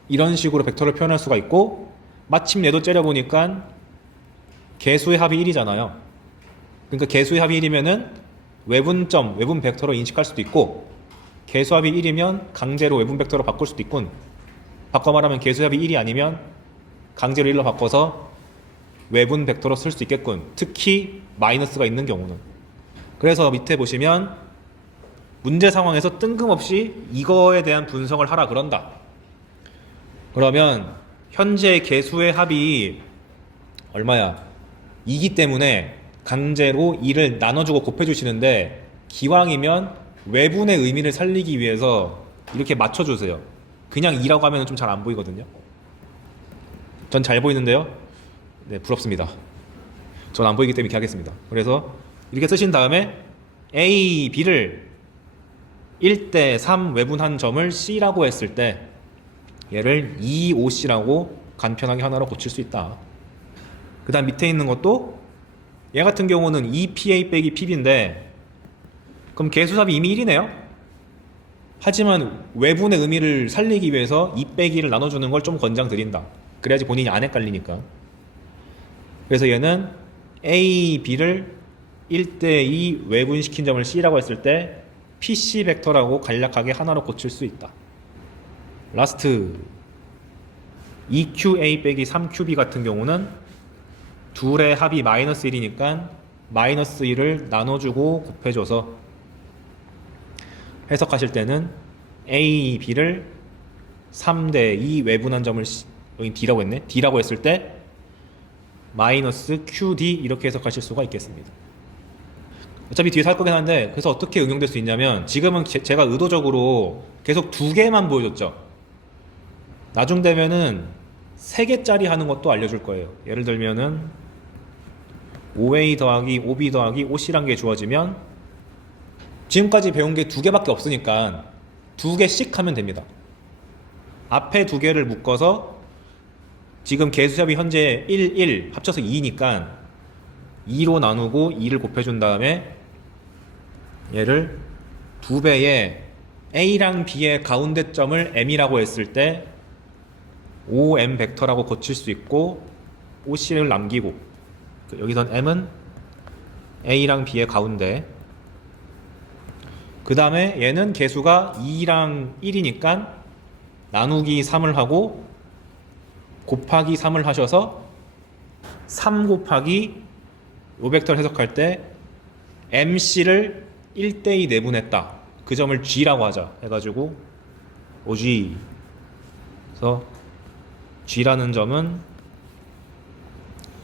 이런 식으로 벡터를 표현할 수가 있고 마침 얘도 째려보니까 개수의 합이 1이잖아요. 그러니까 개수의 합이 1이면은 외분점, 외분 벡터로 인식할 수도 있고 개수합이 1이면 강제로 외분 벡터로 바꿀 수도 있군. 바꿔 말하면 개수합이 1이 아니면 강제로 1로 바꿔서 외분 벡터로 쓸 수 있겠군. 특히 마이너스가 있는 경우는. 그래서 밑에 보시면 문제 상황에서 뜬금없이 이거에 대한 분석을 하라 그런다. 그러면 현재 개수의 합이 얼마야? 2기 때문에 강제로 2를 나눠주고 곱해주시는데 기왕이면 외분의 의미를 살리기 위해서 이렇게 맞춰주세요. 그냥 2라고 하면 좀 잘 안 보이거든요. 전 잘 보이는데요. 네, 부럽습니다. 전 안 보이기 때문에 이렇게 하겠습니다. 그래서 이렇게 쓰신 다음에 A, B를 1대 3 외분한 점을 C라고 했을 때 얘를 2OC라고 간편하게 하나로 고칠 수 있다. 그 다음 밑에 있는 것도 얘 같은 경우는 2PA 빼기 PB인데 그럼 개수합이 이미 1이네요. 하지만 외분의 의미를 살리기 위해서 2 빼기를 나눠주는 걸 좀 권장드린다. 그래야지 본인이 안 헷갈리니까. 그래서 얘는 A, B를 1대2 외분시킨 점을 C라고 했을 때 PC 벡터라고 간략하게 하나로 고칠 수 있다. 라스트 2QA 빼기 3QB 같은 경우는 둘의 합이 마이너스 1이니까 마이너스 1을 나눠주고 곱해줘서 해석하실 때는 A, B를 3대2 외분한 점을 여기 D라고 했네. D라고 했을 때 마이너스 QD 이렇게 해석하실 수가 있겠습니다. 어차피 뒤에서 할 거긴 한데 그래서 어떻게 응용될 수 있냐면 지금은 제가 의도적으로 계속 두 개만 보여줬죠. 나중 되면은 3개짜리 하는 것도 알려줄 거예요. 예를 들면은 OA 더하기 OB 더하기 OC란 게 주어지면 지금까지 배운 게 2개밖에 없으니까 2개씩 하면 됩니다. 앞에 2개를 묶어서 지금 개수합이 현재 1, 1 합쳐서 2니까 2로 나누고 2를 곱해준 다음에 얘를 2배의 A랑 B의 가운데 점을 M이라고 했을 때 OM 벡터라고 고칠 수 있고 OC를 남기고 여기선 M은 A랑 B의 가운데 그 다음에 얘는 개수가 2랑 1이니까 나누기 3을 하고 곱하기 3을 하셔서 3 곱하기 요 벡터를 해석할 때 MC를 1대2 내분했다. 그 점을 G라고 하자 해가지고 OG 그래서 G라는 점은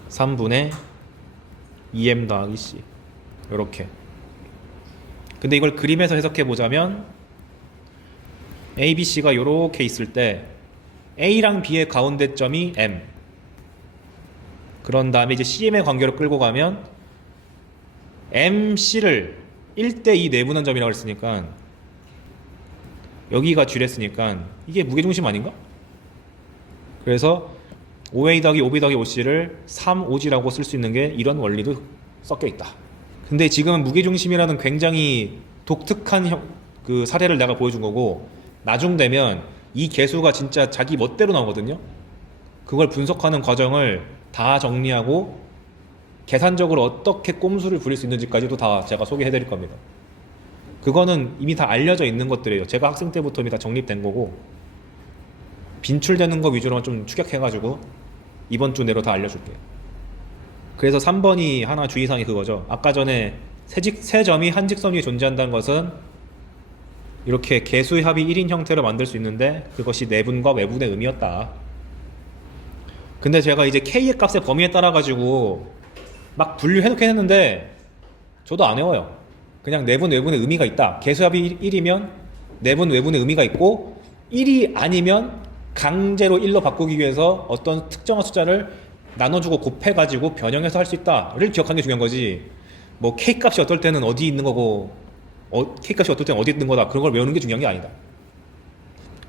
3분의 2M 더하기 C 요렇게. 근데 이걸 그림에서 해석해 보자면 A, B, C가 요렇게 있을 때 A랑 B의 가운데 점이 M 그런 다음에 이제 CM의 관계로 끌고 가면 MC를 1대2 내분한 점이라고 했으니까 여기가 G랬으니까 이게 무게중심 아닌가? 그래서 OA 더하기 OB 더하기 OC를 3OG라고 쓸 수 있는 게 이런 원리도 섞여 있다. 근데 지금 무게중심이라는 굉장히 독특한 그 사례를 내가 보여준 거고 나중 되면 이 개수가 진짜 자기 멋대로 나오거든요. 그걸 분석하는 과정을 다 정리하고 계산적으로 어떻게 꼼수를 부릴 수 있는지까지도 다 제가 소개해 드릴 겁니다. 그거는 이미 다 알려져 있는 것들이에요. 제가 학생 때부터 이미 다 정립된 거고 빈출되는 거 위주로만 좀 추격해가지고 이번 주 내로 다 알려줄게요. 그래서 3번이 하나 주의사항이 그거죠. 아까 전에 세 점이 한 직선 위에 존재한다는 것은 이렇게 개수의 합이 1인 형태로 만들 수 있는데 그것이 내분과 외분의 의미였다. 근데 제가 이제 K의 값의 범위에 따라 가지고 막 분류해놓긴 했는데 저도 안 외워요. 그냥 내분 외분의 의미가 있다. 개수합이 1이면 내분 외분의 의미가 있고 1이 아니면 강제로 1로 바꾸기 위해서 어떤 특정한 숫자를 나눠주고 곱해가지고 변형해서 할 수 있다를 기억하는 게 중요한 거지. 뭐 K값이 어떨 때는 어디 있는 거고 K값이 어떨 때는 어디 있는 거다 그런 걸 외우는 게 중요한 게 아니다.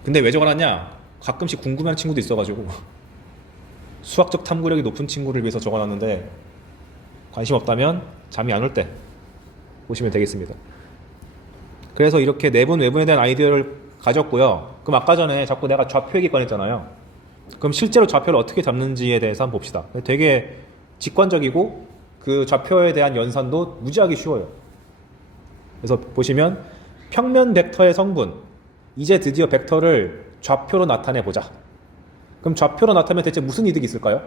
근데 왜 적어놨냐? 가끔씩 궁금한 친구도 있어가지고 수학적 탐구력이 높은 친구를 위해서 적어놨는데 관심 없다면 잠이 안 올 때 보시면 되겠습니다. 그래서 이렇게 내분 외분에 대한 아이디어를 가졌고요. 그럼 아까 전에 자꾸 내가 좌표 얘기 꺼냈잖아요. 그럼 실제로 좌표를 어떻게 잡는지에 대해서 한번 봅시다. 되게 직관적이고 그 좌표에 대한 연산도 무지하게 쉬워요. 그래서 보시면 평면 벡터의 성분, 이제 드디어 벡터를 좌표로 나타내 보자. 그럼 좌표로 나타내면 대체 무슨 이득이 있을까요?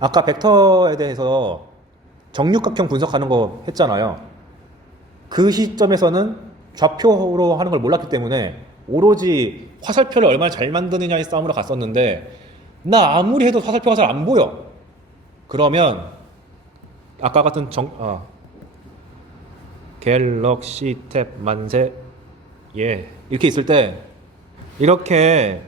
아까 벡터에 대해서 정육각형 분석하는 거 했잖아요. 그 시점에서는 좌표로 하는 걸 몰랐기 때문에 오로지 화살표를 얼마나 잘 만드느냐의 싸움으로 갔었는데 나 아무리 해도 화살표가 잘 안 보여. 그러면 아까 같은 갤럭시 탭 만세 이렇게 있을 때 이렇게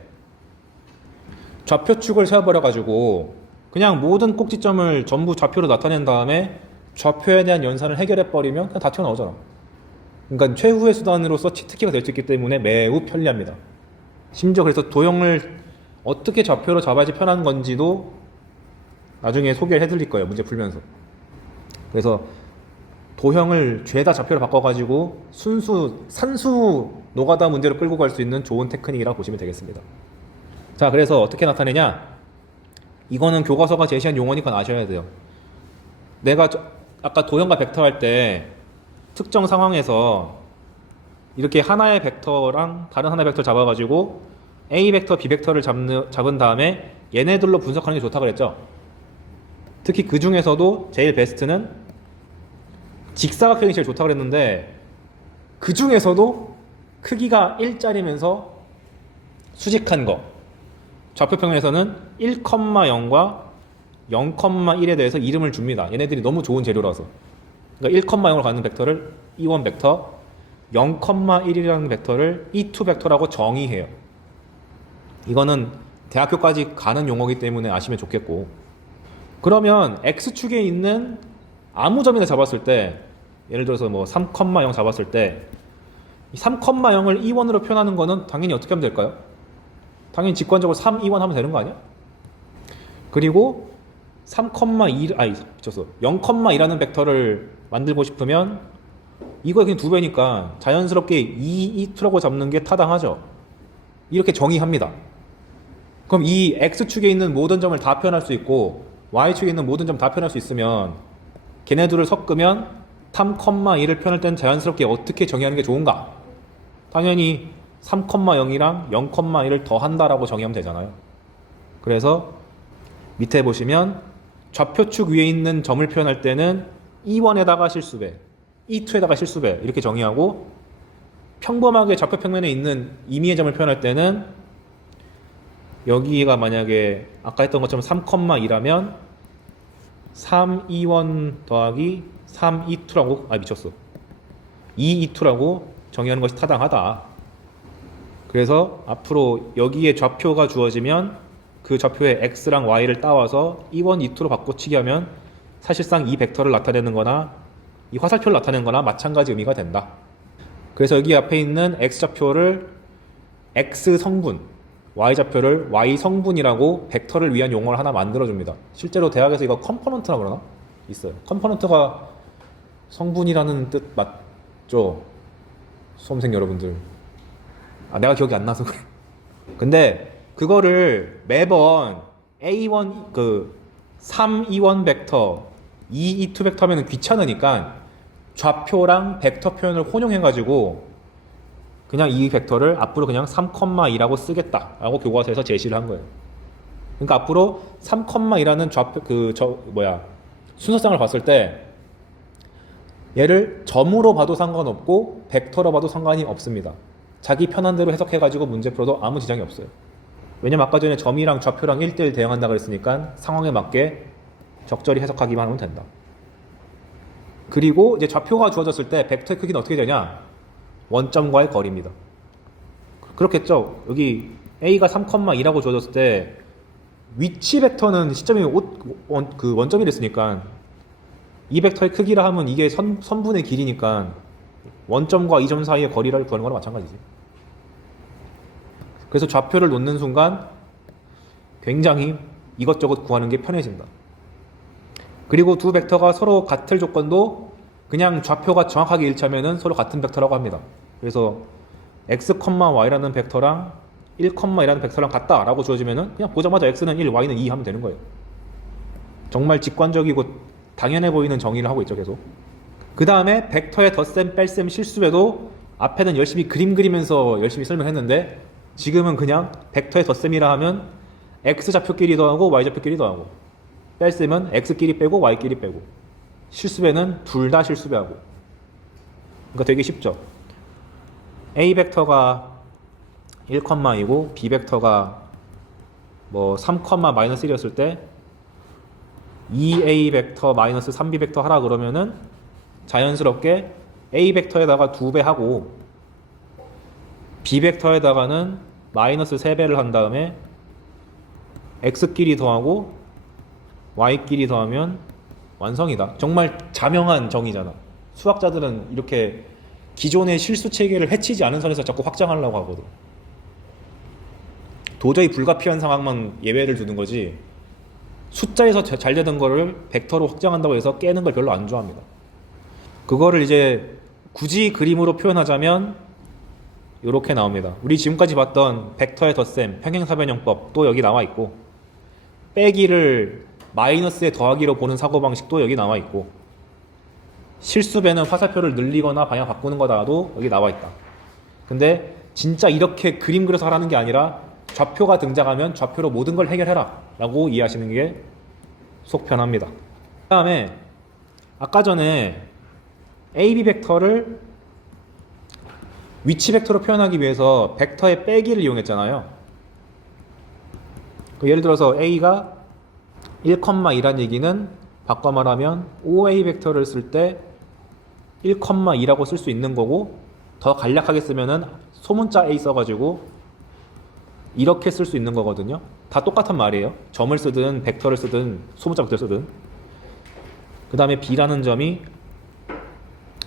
좌표축을 세워버려 가지고 그냥 모든 꼭지점을 전부 좌표로 나타낸 다음에 좌표에 대한 연산을 해결해 버리면 그냥 다 튀어나오잖아. 그러니까 최후의 수단으로서 치트키가 될 수 있기 때문에 매우 편리합니다. 심지어 그래서 도형을 어떻게 좌표로 잡아야지 편한 건지도 나중에 소개를 해드릴 거예요. 문제 풀면서. 그래서 도형을 죄다 좌표로 바꿔가지고 산수 노가다 문제로 끌고 갈 수 있는 좋은 테크닉이라고 보시면 되겠습니다. 자, 그래서 어떻게 나타내냐? 이거는 교과서가 제시한 용어니까 아셔야 돼요. 내가 아까 도형과 벡터 할 때 특정 상황에서 이렇게 하나의 벡터랑 다른 하나의 벡터 잡아가지고 A 벡터, B 벡터를 잡은 다음에 얘네들로 분석하는 게 좋다고 그랬죠. 특히 그 중에서도 제일 베스트는 직사각형이 제일 좋다고 그랬는데 그 중에서도 크기가 1짜리면서 수직한 거, 좌표평면에서는 1,0과 0,1에 대해서 이름을 줍니다. 얘네들이 너무 좋은 재료라서. 그러니까 1,0으로 가는 벡터를 E1 벡터, 0,1이라는 벡터를 E2 벡터라고 정의해요. 이거는 대학교까지 가는 용어이기 때문에 아시면 좋겠고, 그러면 X축에 있는 아무 점이나 잡았을 때, 예를 들어서 뭐 3,0 잡았을 때 3,0을 E1으로 표현하는 거는 당연히 어떻게 하면 될까요? 당연히 직관적으로 3, E1 하면 되는 거 아니야? 그리고 0,2라는 벡터를 만들고 싶으면 이거 그냥 2배니까 자연스럽게 2, E2라고 잡는 게 타당하죠. 이렇게 정의합니다. 그럼 이 X축에 있는 모든 점을 다 표현할 수 있고 Y축에 있는 모든 점 다 표현할 수 있으면 걔네들을 섞으면 3,2를 표현할 때는 자연스럽게 어떻게 정의하는 게 좋은가? 당연히 3,0이랑 0,1을 더한다라고 정의하면 되잖아요. 그래서 밑에 보시면 좌표축 위에 있는 점을 표현할 때는 E1에다가 실수배, E2에다가 실수배 이렇게 정의하고, 평범하게 좌표평면에 있는 임의의 점을 표현할 때는 여기가 만약에 아까 했던 것처럼 3,2라면 3E1 더하기 3E2라고 미쳤어 2E2라고 정의하는 것이 타당하다. 그래서 앞으로 여기에 좌표가 주어지면 그 좌표에 X랑 Y를 따와서 E1, E2로 바꿔치기 하면 사실상 이 벡터를 나타내는 거나 이 화살표를 나타내는 거나 마찬가지 의미가 된다. 그래서 여기 앞에 있는 X좌표를 X성분, Y좌표를 Y성분이라고 벡터를 위한 용어를 하나 만들어줍니다. 실제로 대학에서 이거 컴포넌트라고 그러나? 있어요. 컴포넌트가 성분이라는 뜻 맞죠? 수험생 여러분들. 내가 기억이 안 나서 그래. 근데 그거를 매번 A1 3E1 벡터 2E2 벡터 하면 귀찮으니까 좌표랑 벡터 표현을 혼용해가지고 그냥 이 벡터를 앞으로 그냥 3,2라고 쓰겠다라고 교과서에서 제시를 한 거예요. 그러니까 앞으로 3,2라는 좌표 순서상을 봤을 때 얘를 점으로 봐도 상관없고 벡터로 봐도 상관이 없습니다. 자기 편한 대로 해석해가지고 문제 풀어도 아무 지장이 없어요. 왜냐면 아까 전에 점이랑 좌표랑 1대1 대응한다 그랬으니까 상황에 맞게 적절히 해석하기만 하면 된다. 그리고 이제 좌표가 주어졌을 때 벡터의 크기는 어떻게 되냐? 원점과의 거리입니다. 그렇겠죠? 여기 A가 3,2라고 주어졌을 때 위치 벡터는 시점이 원점이 됐으니까 이 벡터의 크기라 하면 이게 선분의 길이니까 원점과 이 점 사이의 거리를 구하는 거랑 마찬가지지. 그래서 좌표를 놓는 순간 굉장히 이것저것 구하는 게 편해진다. 그리고 두 벡터가 서로 같을 조건도 그냥 좌표가 정확하게 일치하면 서로 같은 벡터라고 합니다. 그래서 x, y라는 벡터랑 1,이라는 벡터랑 같다라고 주어지면 그냥 보자마자 x는 1, y는 2 하면 되는 거예요. 정말 직관적이고 당연해 보이는 정의를 하고 있죠, 계속. 그 다음에 벡터의 덧셈, 뺄셈, 실수배도 앞에는 열심히 그림 그리면서 열심히 설명했는데 지금은 그냥 벡터의 덧셈이라 하면 x좌표끼리 더하고 y좌표끼리 더하고, 뺄셈은 x끼리 빼고 y끼리 빼고, 실수배는 둘 다 실수배하고. 그러니까 되게 쉽죠. a 벡터가 1,이고 b 벡터가 뭐 3, 마이너스 1이었을 때 2a 벡터 마이너스 3b 벡터 하라 그러면은 자연스럽게 a 벡터에다가 2배 하고 b 벡터에다가는 마이너스 3배를 한 다음에 x끼리 더하고 y끼리 더하면 완성이다. 정말 자명한 정의잖아. 수학자들은 이렇게 기존의 실수 체계를 해치지 않은 선에서 자꾸 확장하려고 하거든. 도저히 불가피한 상황만 예외를 두는 거지, 숫자에서 잘 되던 거를 벡터로 확장한다고 해서 깨는 걸 별로 안 좋아합니다. 그거를 이제 굳이 그림으로 표현하자면 이렇게 나옵니다. 우리 지금까지 봤던 벡터의 덧셈, 평행사변형법 또 여기 나와 있고, 빼기를 마이너스에 더하기로 보는 사고방식도 여기 나와 있고, 실수배는 화살표를 늘리거나 방향 바꾸는 거다도 여기 나와 있다. 근데 진짜 이렇게 그림 그려서 하라는 게 아니라 좌표가 등장하면 좌표로 모든 걸 해결해라 라고 이해하시는 게 속 편합니다. 그 다음에 아까 전에 AB 벡터를 위치 벡터로 표현하기 위해서 벡터의 빼기를 이용했잖아요. 예를 들어서 A가 1,2란 얘기는 바꿔 말하면 OA 벡터를 쓸 때 1,2라고 쓸 수 있는 거고, 더 간략하게 쓰면은 소문자 A 써가지고 이렇게 쓸 수 있는 거거든요. 다 똑같은 말이에요. 점을 쓰든 벡터를 쓰든 소문자 벡터를 쓰든. 그 다음에 B라는 점이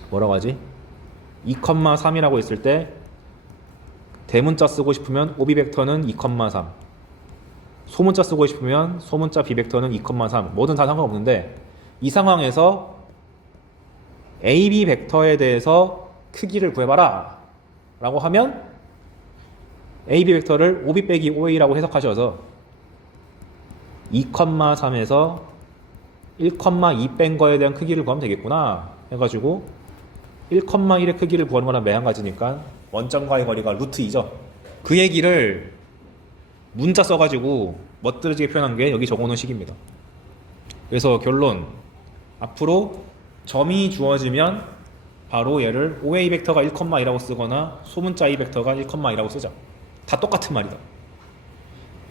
뭐라고 하지? 2,3이라고 했을 때 대문자 쓰고 싶으면 OB 벡터는 2,3, 소문자 쓰고 싶으면 소문자 B 벡터는 2,3, 뭐든 다 상관없는데, 이 상황에서 AB 벡터에 대해서 크기를 구해봐라 라고 하면 AB 벡터를 OB 빼기 OA라고 해석하셔서 2,3에서 1,2 뺀 거에 대한 크기를 구하면 되겠구나 해가지고 1,1의 크기를 구하는 거랑 매한 가지니까 원점과의 거리가 루트 2죠. 그 얘기를 문자 써가지고 멋들어지게 표현한 게 여기 적어놓은 식입니다. 그래서 결론, 앞으로 점이 주어지면 바로 얘를 OA 벡터가 1,2라고 쓰거나 소문자 A 벡터가 1,2라고 쓰자. 다 똑같은 말이다.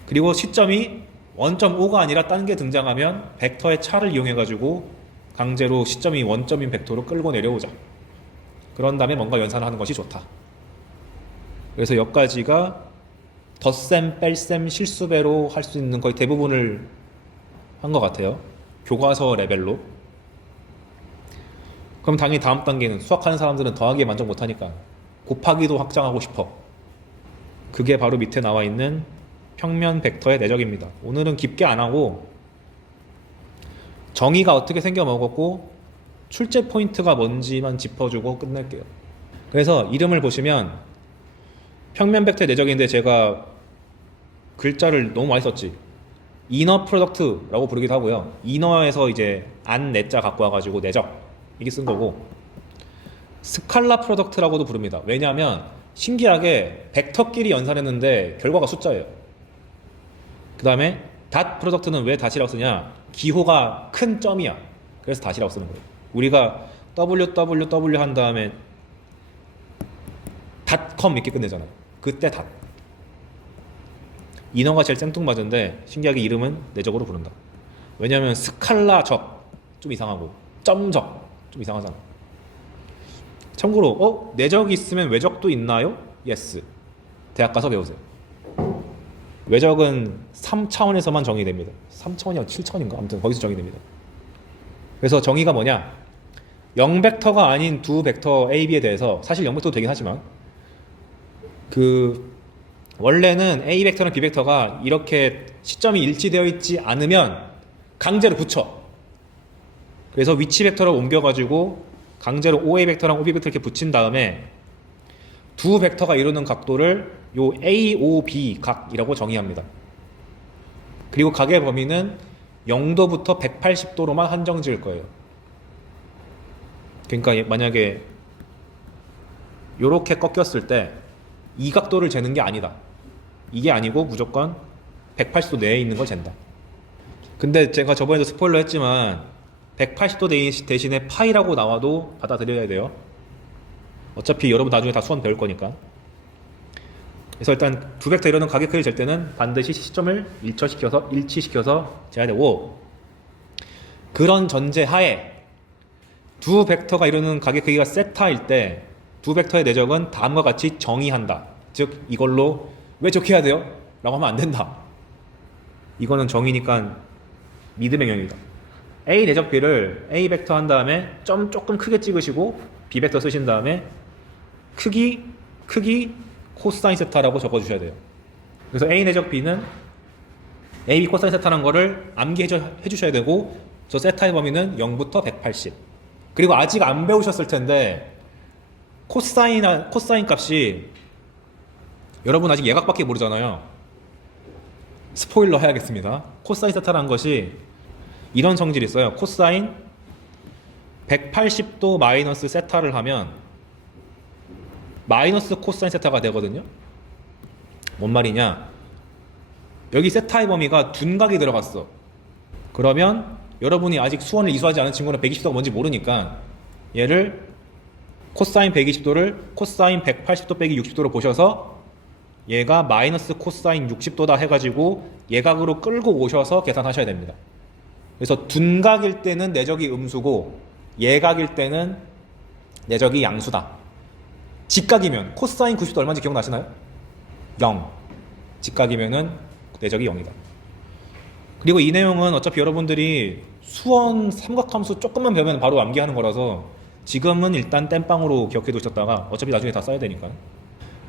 그리고 시점이 원점 O가 아니라 딴 게 등장하면 벡터의 차를 이용해가지고 강제로 시점이 원점인 벡터로 끌고 내려오자. 그런 다음에 뭔가 연산을 하는 것이 좋다. 그래서 여기까지가 덧셈, 뺄셈, 실수배로 할 수 있는 거의 대부분을 한 것 같아요. 교과서 레벨로. 그럼 당연히 다음 단계는 수학하는 사람들은 더하기에 만족 못하니까 곱하기도 확장하고 싶어. 그게 바로 밑에 나와 있는 평면 벡터의 내적입니다. 오늘은 깊게 안 하고 정의가 어떻게 생겨 먹었고 출제 포인트가 뭔지만 짚어주고 끝낼게요. 그래서 이름을 보시면 평면 벡터의 내적인데 제가 글자를 너무 많이 썼지. 이너 프로덕트라고 부르기도 하고요. 이너에서 이제 안 내자 갖고 와가지고 내적 이게 쓴 거고, 스칼라 프로덕트라고도 부릅니다. 왜냐하면 신기하게 벡터끼리 연산했는데 결과가 숫자예요. 그 다음에 닷 프로덕트는 왜 닷이라고 쓰냐? 기호가 큰 점이야. 그래서 닷이라고 쓰는 거예요. 우리가 www 한 다음에 닷컴 이렇게 끝내잖아요. 그때 닷. 인어가 제일 생뚱맞은데 신기하게 이름은 내적으로 부른다. 왜냐하면 스칼라적 좀 이상하고 점적 좀 이상하잖아. 참고로 내적이 있으면 외적도 있나요? 예스. 대학 가서 배우세요. 외적은 3차원에서만 정의됩니다. 3차원이야 7차원인가? 아무튼 거기서 정의됩니다. 그래서 정의가 뭐냐? 0벡터가 아닌 두 벡터 A, B에 대해서, 사실 0벡터도 되긴 하지만 원래는 A 벡터랑 B 벡터가 이렇게 시점이 일치되어 있지 않으면 강제로 붙여. 그래서 위치 벡터를 옮겨가지고 강제로 OA 벡터랑 OB 벡터 이렇게 붙인 다음에 두 벡터가 이루는 각도를 요 AOB 각이라고 정의합니다. 그리고 각의 범위는 0도부터 180도로만 한정 지을 거예요. 그러니까 만약에 요렇게 꺾였을 때 이 각도를 재는 게 아니다. 이게 아니고 무조건 180도 내에 있는 걸 잰다. 근데 제가 저번에도 스포일러 했지만 180도 대신에 파이라고 나와도 받아들여야 돼요. 어차피 여러분 나중에 다 수원 배울 거니까. 그래서 일단 두 벡터 이루는 가격 크기를 잴 때는 반드시 시점을 일치시켜서 재야 되고, 그런 전제 하에 두 벡터가 이루는 가격 크기가 세타일 때 두 벡터의 내적은 다음과 같이 정의한다. 즉 이걸로 왜 저렇게 해야 돼요? 라고 하면 안 된다. 이거는 정의니까 믿음의 영역이다. A 내적 B를 A 벡터 한 다음에 점 조금 크게 찍으시고 B 벡터 쓰신 다음에 크기 코사인 세타라고 적어주셔야 돼요. 그래서 A 내적 B는 AB 코사인 세타라는 거를 암기해 주셔야 되고, 저 세타의 범위는 0부터 180. 그리고 아직 안 배우셨을 텐데 코사인 값이, 여러분 아직 예각밖에 모르잖아요. 스포일러 해야겠습니다. 코사인 세타라는 것이 이런 성질이 있어요. 코사인 180도 마이너스 세타를 하면 마이너스 코사인 세타가 되거든요. 뭔 말이냐? 여기 세타의 범위가 둔각이 들어갔어. 그러면 여러분이 아직 수원을 이수하지 않은 친구는 120도가 뭔지 모르니까 얘를 코사인 120도를 코사인 180도 빼기 60도로 보셔서 얘가 마이너스 코사인 60도다 해가지고 예각으로 끌고 오셔서 계산하셔야 됩니다. 그래서 둔각일 때는 내적이 음수고 예각일 때는 내적이 양수다. 직각이면 코사인 90도 얼마인지 기억나시나요? 0. 직각이면은 내적이 0이다. 그리고 이 내용은 어차피 여러분들이 수원 삼각함수 조금만 배우면 바로 암기하는 거라서 지금은 일단 땜빵으로 기억해 두셨다가 어차피 나중에 다 써야 되니까.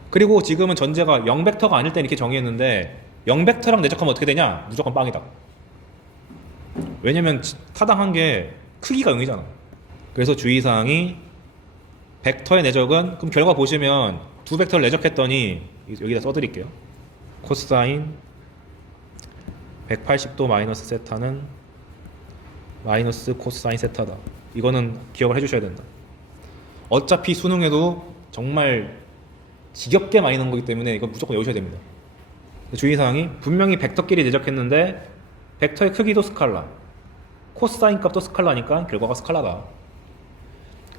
그리고 지금은 전제가 0벡터가 아닐 때 이렇게 정의했는데 0벡터랑 내적하면 어떻게 되냐? 무조건 빵이다. 왜냐면 타당한 게 크기가 0이잖아. 그래서 주의사항이 벡터의 내적은 그럼 결과 보시면 두 벡터를 내적했더니 여기다 써드릴게요. 코사인 180도 마이너스 세타는 마이너스 코사인 세타다. 이거는 기억을 해주셔야 된다. 어차피 수능에도 정말 지겹게 많이 나온 거기 때문에 이거 무조건 외우셔야 됩니다. 주의사항이 분명히 벡터끼리 내적했는데 벡터의 크기도 스칼라, 코사인 값도 스칼라니까 결과가 스칼라다.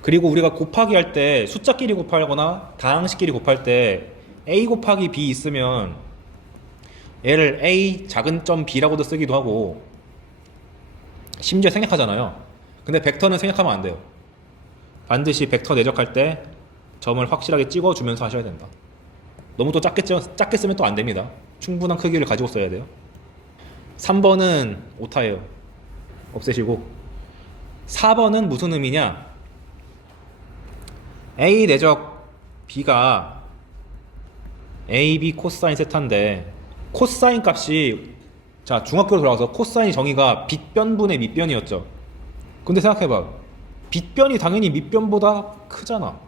그리고 우리가 곱하기 할 때 숫자끼리 곱하거나 다항식끼리 곱할 때 a 곱하기 b 있으면 얘를 a 작은 점 b라고도 쓰기도 하고 심지어 생략하잖아요. 근데 벡터는 생략하면 안 돼요. 반드시 벡터 내적할 때 점을 확실하게 찍어주면서 하셔야 된다. 너무 또 작게 쓰면 또 안 됩니다. 충분한 크기를 가지고 써야 돼요. 3번은 오타예요. 없애시고 4번은 무슨 의미냐? A 내적 B가 AB 코사인 세타인데 코사인 값이 자 중학교로 돌아가서 코사인 정의가 빗변분의 밑변이었죠. 근데 생각해봐. 빗변이 당연히 밑변보다 크잖아.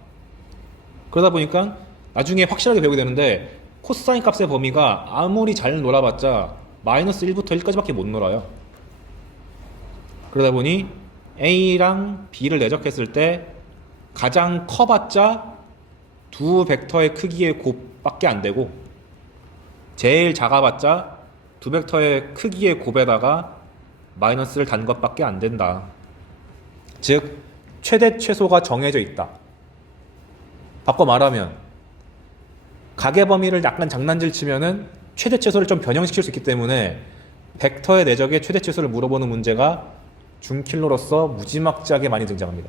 그러다 보니까 나중에 확실하게 배우게 되는데 코사인 값의 범위가 아무리 잘 놀아봤자 마이너스 1부터 1까지밖에 못 놀아요. 그러다 보니 A랑 B를 내적했을 때 가장 커봤자 두 벡터의 크기의 곱밖에 안 되고 제일 작아봤자 두 벡터의 크기의 곱에다가 마이너스를 단 것밖에 안 된다. 즉 최대 최소가 정해져 있다. 바꿔 말하면 가계 범위를 약간 장난질 치면은 최대 최소를 좀 변형시킬 수 있기 때문에 벡터의 내적의 최대 최소를 물어보는 문제가 중킬로로서 무지막지하게 많이 등장합니다.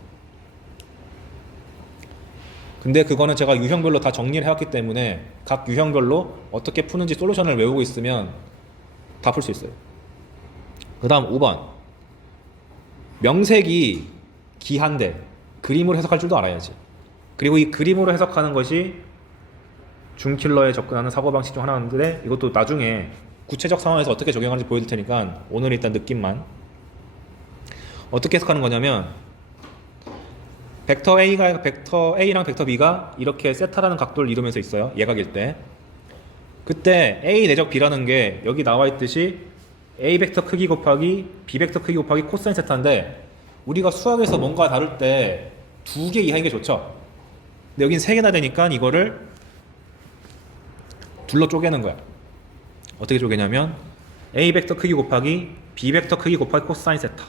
근데 그거는 제가 유형별로 다 정리를 해왔기 때문에 각 유형별로 어떻게 푸는지 솔루션을 외우고 있으면 다 풀 수 있어요. 그 다음 5번 명색이 기한데 그림으로 해석할 줄도 알아야지. 그리고 이 그림으로 해석하는 것이 중킬러에 접근하는 사고방식 중 하나인데 이것도 나중에 구체적 상황에서 어떻게 적용하는지 보여줄 테니까 오늘 일단 느낌만. 어떻게 해석하는 거냐면 벡터 A가 벡터 A랑 벡터 B가 이렇게 세타라는 각도를 이루면서 있어요. 예각일 때. 그때 A 내적 B라는 게 여기 나와 있듯이 A 벡터 크기 곱하기 B 벡터 크기 곱하기 코사인 세타인데 우리가 수학에서 뭔가 다룰 때 2개 이하인 게 좋죠. 근데 여긴 3개나 되니까 이거를 둘로 쪼개는 거야. 어떻게 쪼개냐면 A 벡터 크기 곱하기 B 벡터 크기 곱하기 코사인 세타.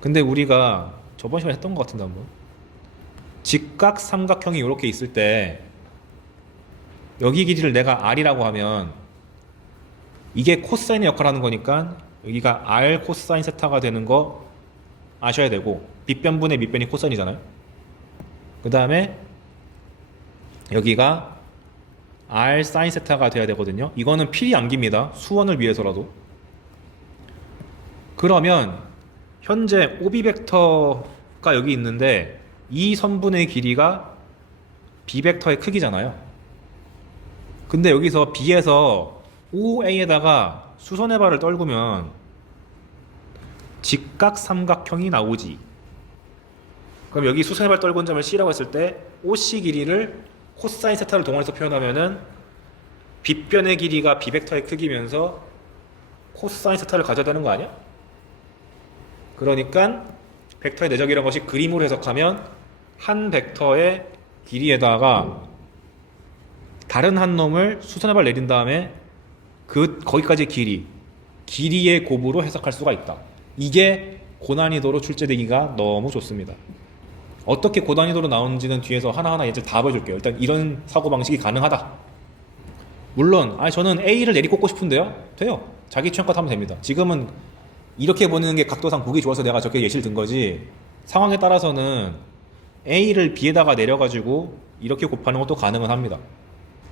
근데 우리가 저번 시간에 했던 것 같은데 한번 직각 삼각형이 이렇게 있을 때 여기 길이를 내가 R이라고 하면 이게 코사인의 역할을 하는 거니까 여기가 R 코사인 세타가 되는 거 아셔야 되고 빗변분의 밑변이 코사인이잖아요. 그 다음에 여기가 R 사인 세타가 돼야 되거든요. 이거는 필히 암기입니다. 수원을 위해서라도. 그러면 현재 OB 벡터가 여기 있는데 이 선분의 길이가 B 벡터의 크기잖아요. 근데 여기서 B에서 OA에다가 수선의 발을 떨구면 직각 삼각형이 나오지. 그럼 여기 수선의 발 떨군 점을 C라고 했을 때 OC 길이를 코사인 세타를 동원해서 표현하면은 빗변의 길이가 B 벡터의 크기면서 코사인 세타를 가져야 되는 거 아니야? 그러니까 벡터의 내적이라는 것이 그림으로 해석하면 한 벡터의 길이에다가 다른 한 놈을 수선해발 내린 다음에 거기까지 길이의 곱으로 해석할 수가 있다. 이게 고난이도로 출제되기가 너무 좋습니다. 어떻게 고난이도로 나오는지는 뒤에서 하나하나 예제 다 보여줄게요. 일단 이런 사고방식이 가능하다. 물론 저는 A를 내리꽂고 싶은데요. 돼요. 자기 취향껏 하면 됩니다. 지금은 이렇게 보는 게 각도상 보기 좋아서 내가 저렇게 예시를 든 거지, 상황에 따라서는 A를 B에다가 내려가지고 이렇게 곱하는 것도 가능은 합니다.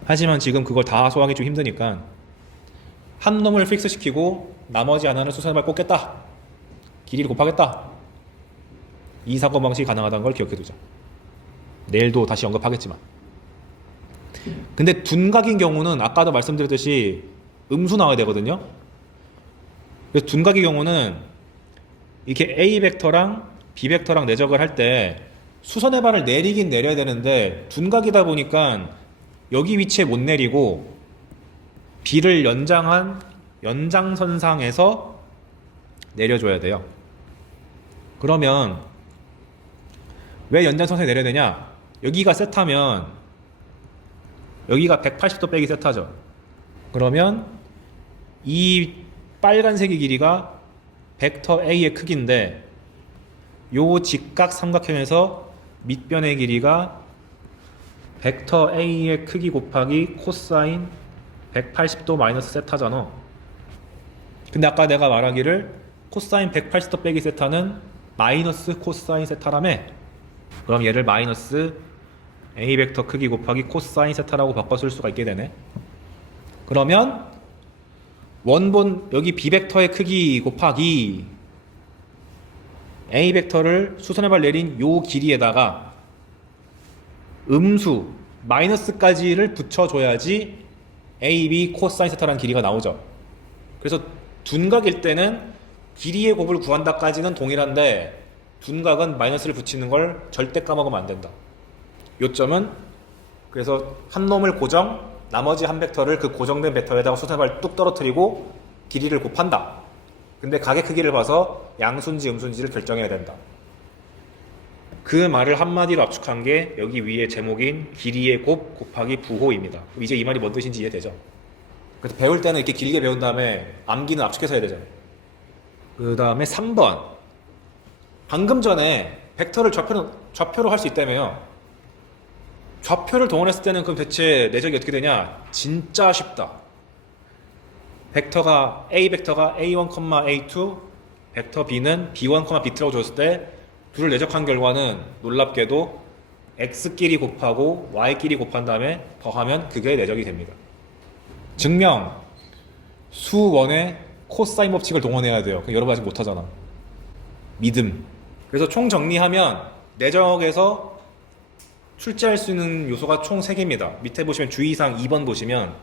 하지만 지금 그걸 다 소화하기 좀 힘드니까 한 놈을 픽스 시키고 나머지 하나는 수선해발 꽂겠다, 길이를 곱하겠다, 이 사고방식이 가능하다는 걸 기억해두자. 내일도 다시 언급하겠지만. 근데 둔각인 경우는 아까도 말씀드렸듯이 음수 나와야 되거든요. 그래서 둔각의 경우는 이렇게 A 벡터랑 B 벡터랑 내적을 할 때 수선의 발을 내리긴 내려야 되는데 둔각이다 보니까 여기 위치에 못 내리고 B를 연장한 연장선상에서 내려줘야 돼요. 그러면 왜 연장선상에 내려야 되냐? 여기가 세타면 여기가 180도 빼기 세타죠. 그러면 이 빨간색의 길이가 벡터 A의 크기인데 요 직각 삼각형에서 밑변의 길이가 벡터 A의 크기 곱하기 코사인 180도 마이너스 세타잖아. 근데 아까 내가 말하기를 코사인 180도 빼기 세타는 마이너스 코사인 세타라며. 그럼 얘를 마이너스 A 벡터 크기 곱하기 코사인 세타라고 바꿔 쓸 수가 있게 되네. 그러면 원본 여기 B 벡터의 크기 곱하기 A 벡터를 수선해발 내린 요 길이에다가 음수 마이너스까지를 붙여줘야지 A, B 코사인 세타라는 길이가 나오죠. 그래서 둔각일 때는 길이의 곱을 구한다까지는 동일한데 둔각은 마이너스를 붙이는 걸 절대 까먹으면 안 된다. 요점은 그래서 한 놈을 고정, 나머지 한 벡터를 그 고정된 벡터에다가 수선해발 뚝 떨어뜨리고 길이를 곱한다. 근데 각의 크기를 봐서 양수인지 음수인지를 결정해야 된다. 그 말을 한마디로 압축한 게 여기 위에 제목인 길이의 곱 곱하기 부호입니다. 이제 이 말이 뭔 뜻인지 이해되죠? 그래서 배울 때는 이렇게 길게 배운 다음에 암기는 압축해서 해야 되잖아요. 그 다음에 3번. 방금 전에 벡터를 좌표로 할 수 있다며요. 좌표를 동원했을 때는 그럼 대체 내적이 어떻게 되냐? 진짜 쉽다. 벡터가 A 벡터가 A1, A2, 벡터 B는 B1, B2라고 줬을 때 둘을 내적한 결과는 놀랍게도 X끼리 곱하고 Y끼리 곱한 다음에 더하면 그게 내적이 됩니다. 증명 수1의 코사인 법칙을 동원해야 돼요. 여러분 아직 못하잖아. 믿음. 그래서 총 정리하면 내적에서 출제할 수 있는 요소가 총 3개입니다. 밑에 보시면 주의사항 2번 보시면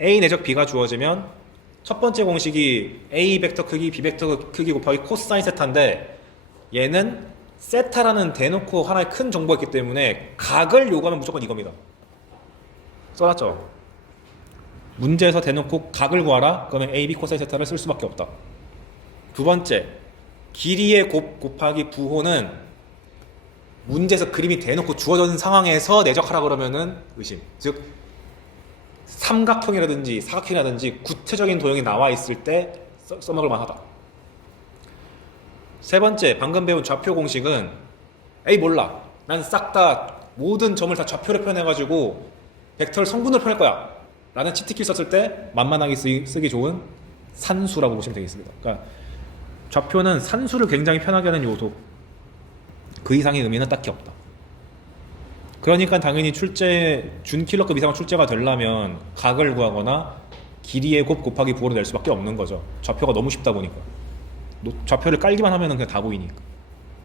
A 내적 B가 주어지면 첫 번째 공식이 A 벡터 크기 B 벡터 크기 곱하기 코사인 세타인데 얘는 세타라는 대놓고 하나의 큰 정보가 있기 때문에 각을 요구하면 무조건 이겁니다. 써놨죠? 문제에서 대놓고 각을 구하라? 그러면 A, B 코사인 세타를 쓸 수밖에 없다. 두 번째, 길이의 곱 곱하기 부호는 문제에서 그림이 대놓고 주어진 상황에서 내적하라 그러면은 의심. 즉 삼각형이라든지 사각형이라든지 구체적인 도형이 나와 있을 때 써먹을 만하다. 세 번째, 방금 배운 좌표 공식은 에이 몰라, 난 싹 다 모든 점을 다 좌표로 표현해가지고 벡터를 성분으로 표현할 거야 라는 치트키를 썼을 때 만만하게 쓰기 좋은 산수라고 보시면 되겠습니다. 그러니까 좌표는 산수를 굉장히 편하게 하는 요소, 그 이상의 의미는 딱히 없다. 그러니까 당연히 준킬러급 이상 출제가 되려면 각을 구하거나 길이의 곱 곱하기 부호를 낼 수밖에 없는 거죠. 좌표가 너무 쉽다 보니까. 좌표를 깔기만 하면 그냥 다 보이니까.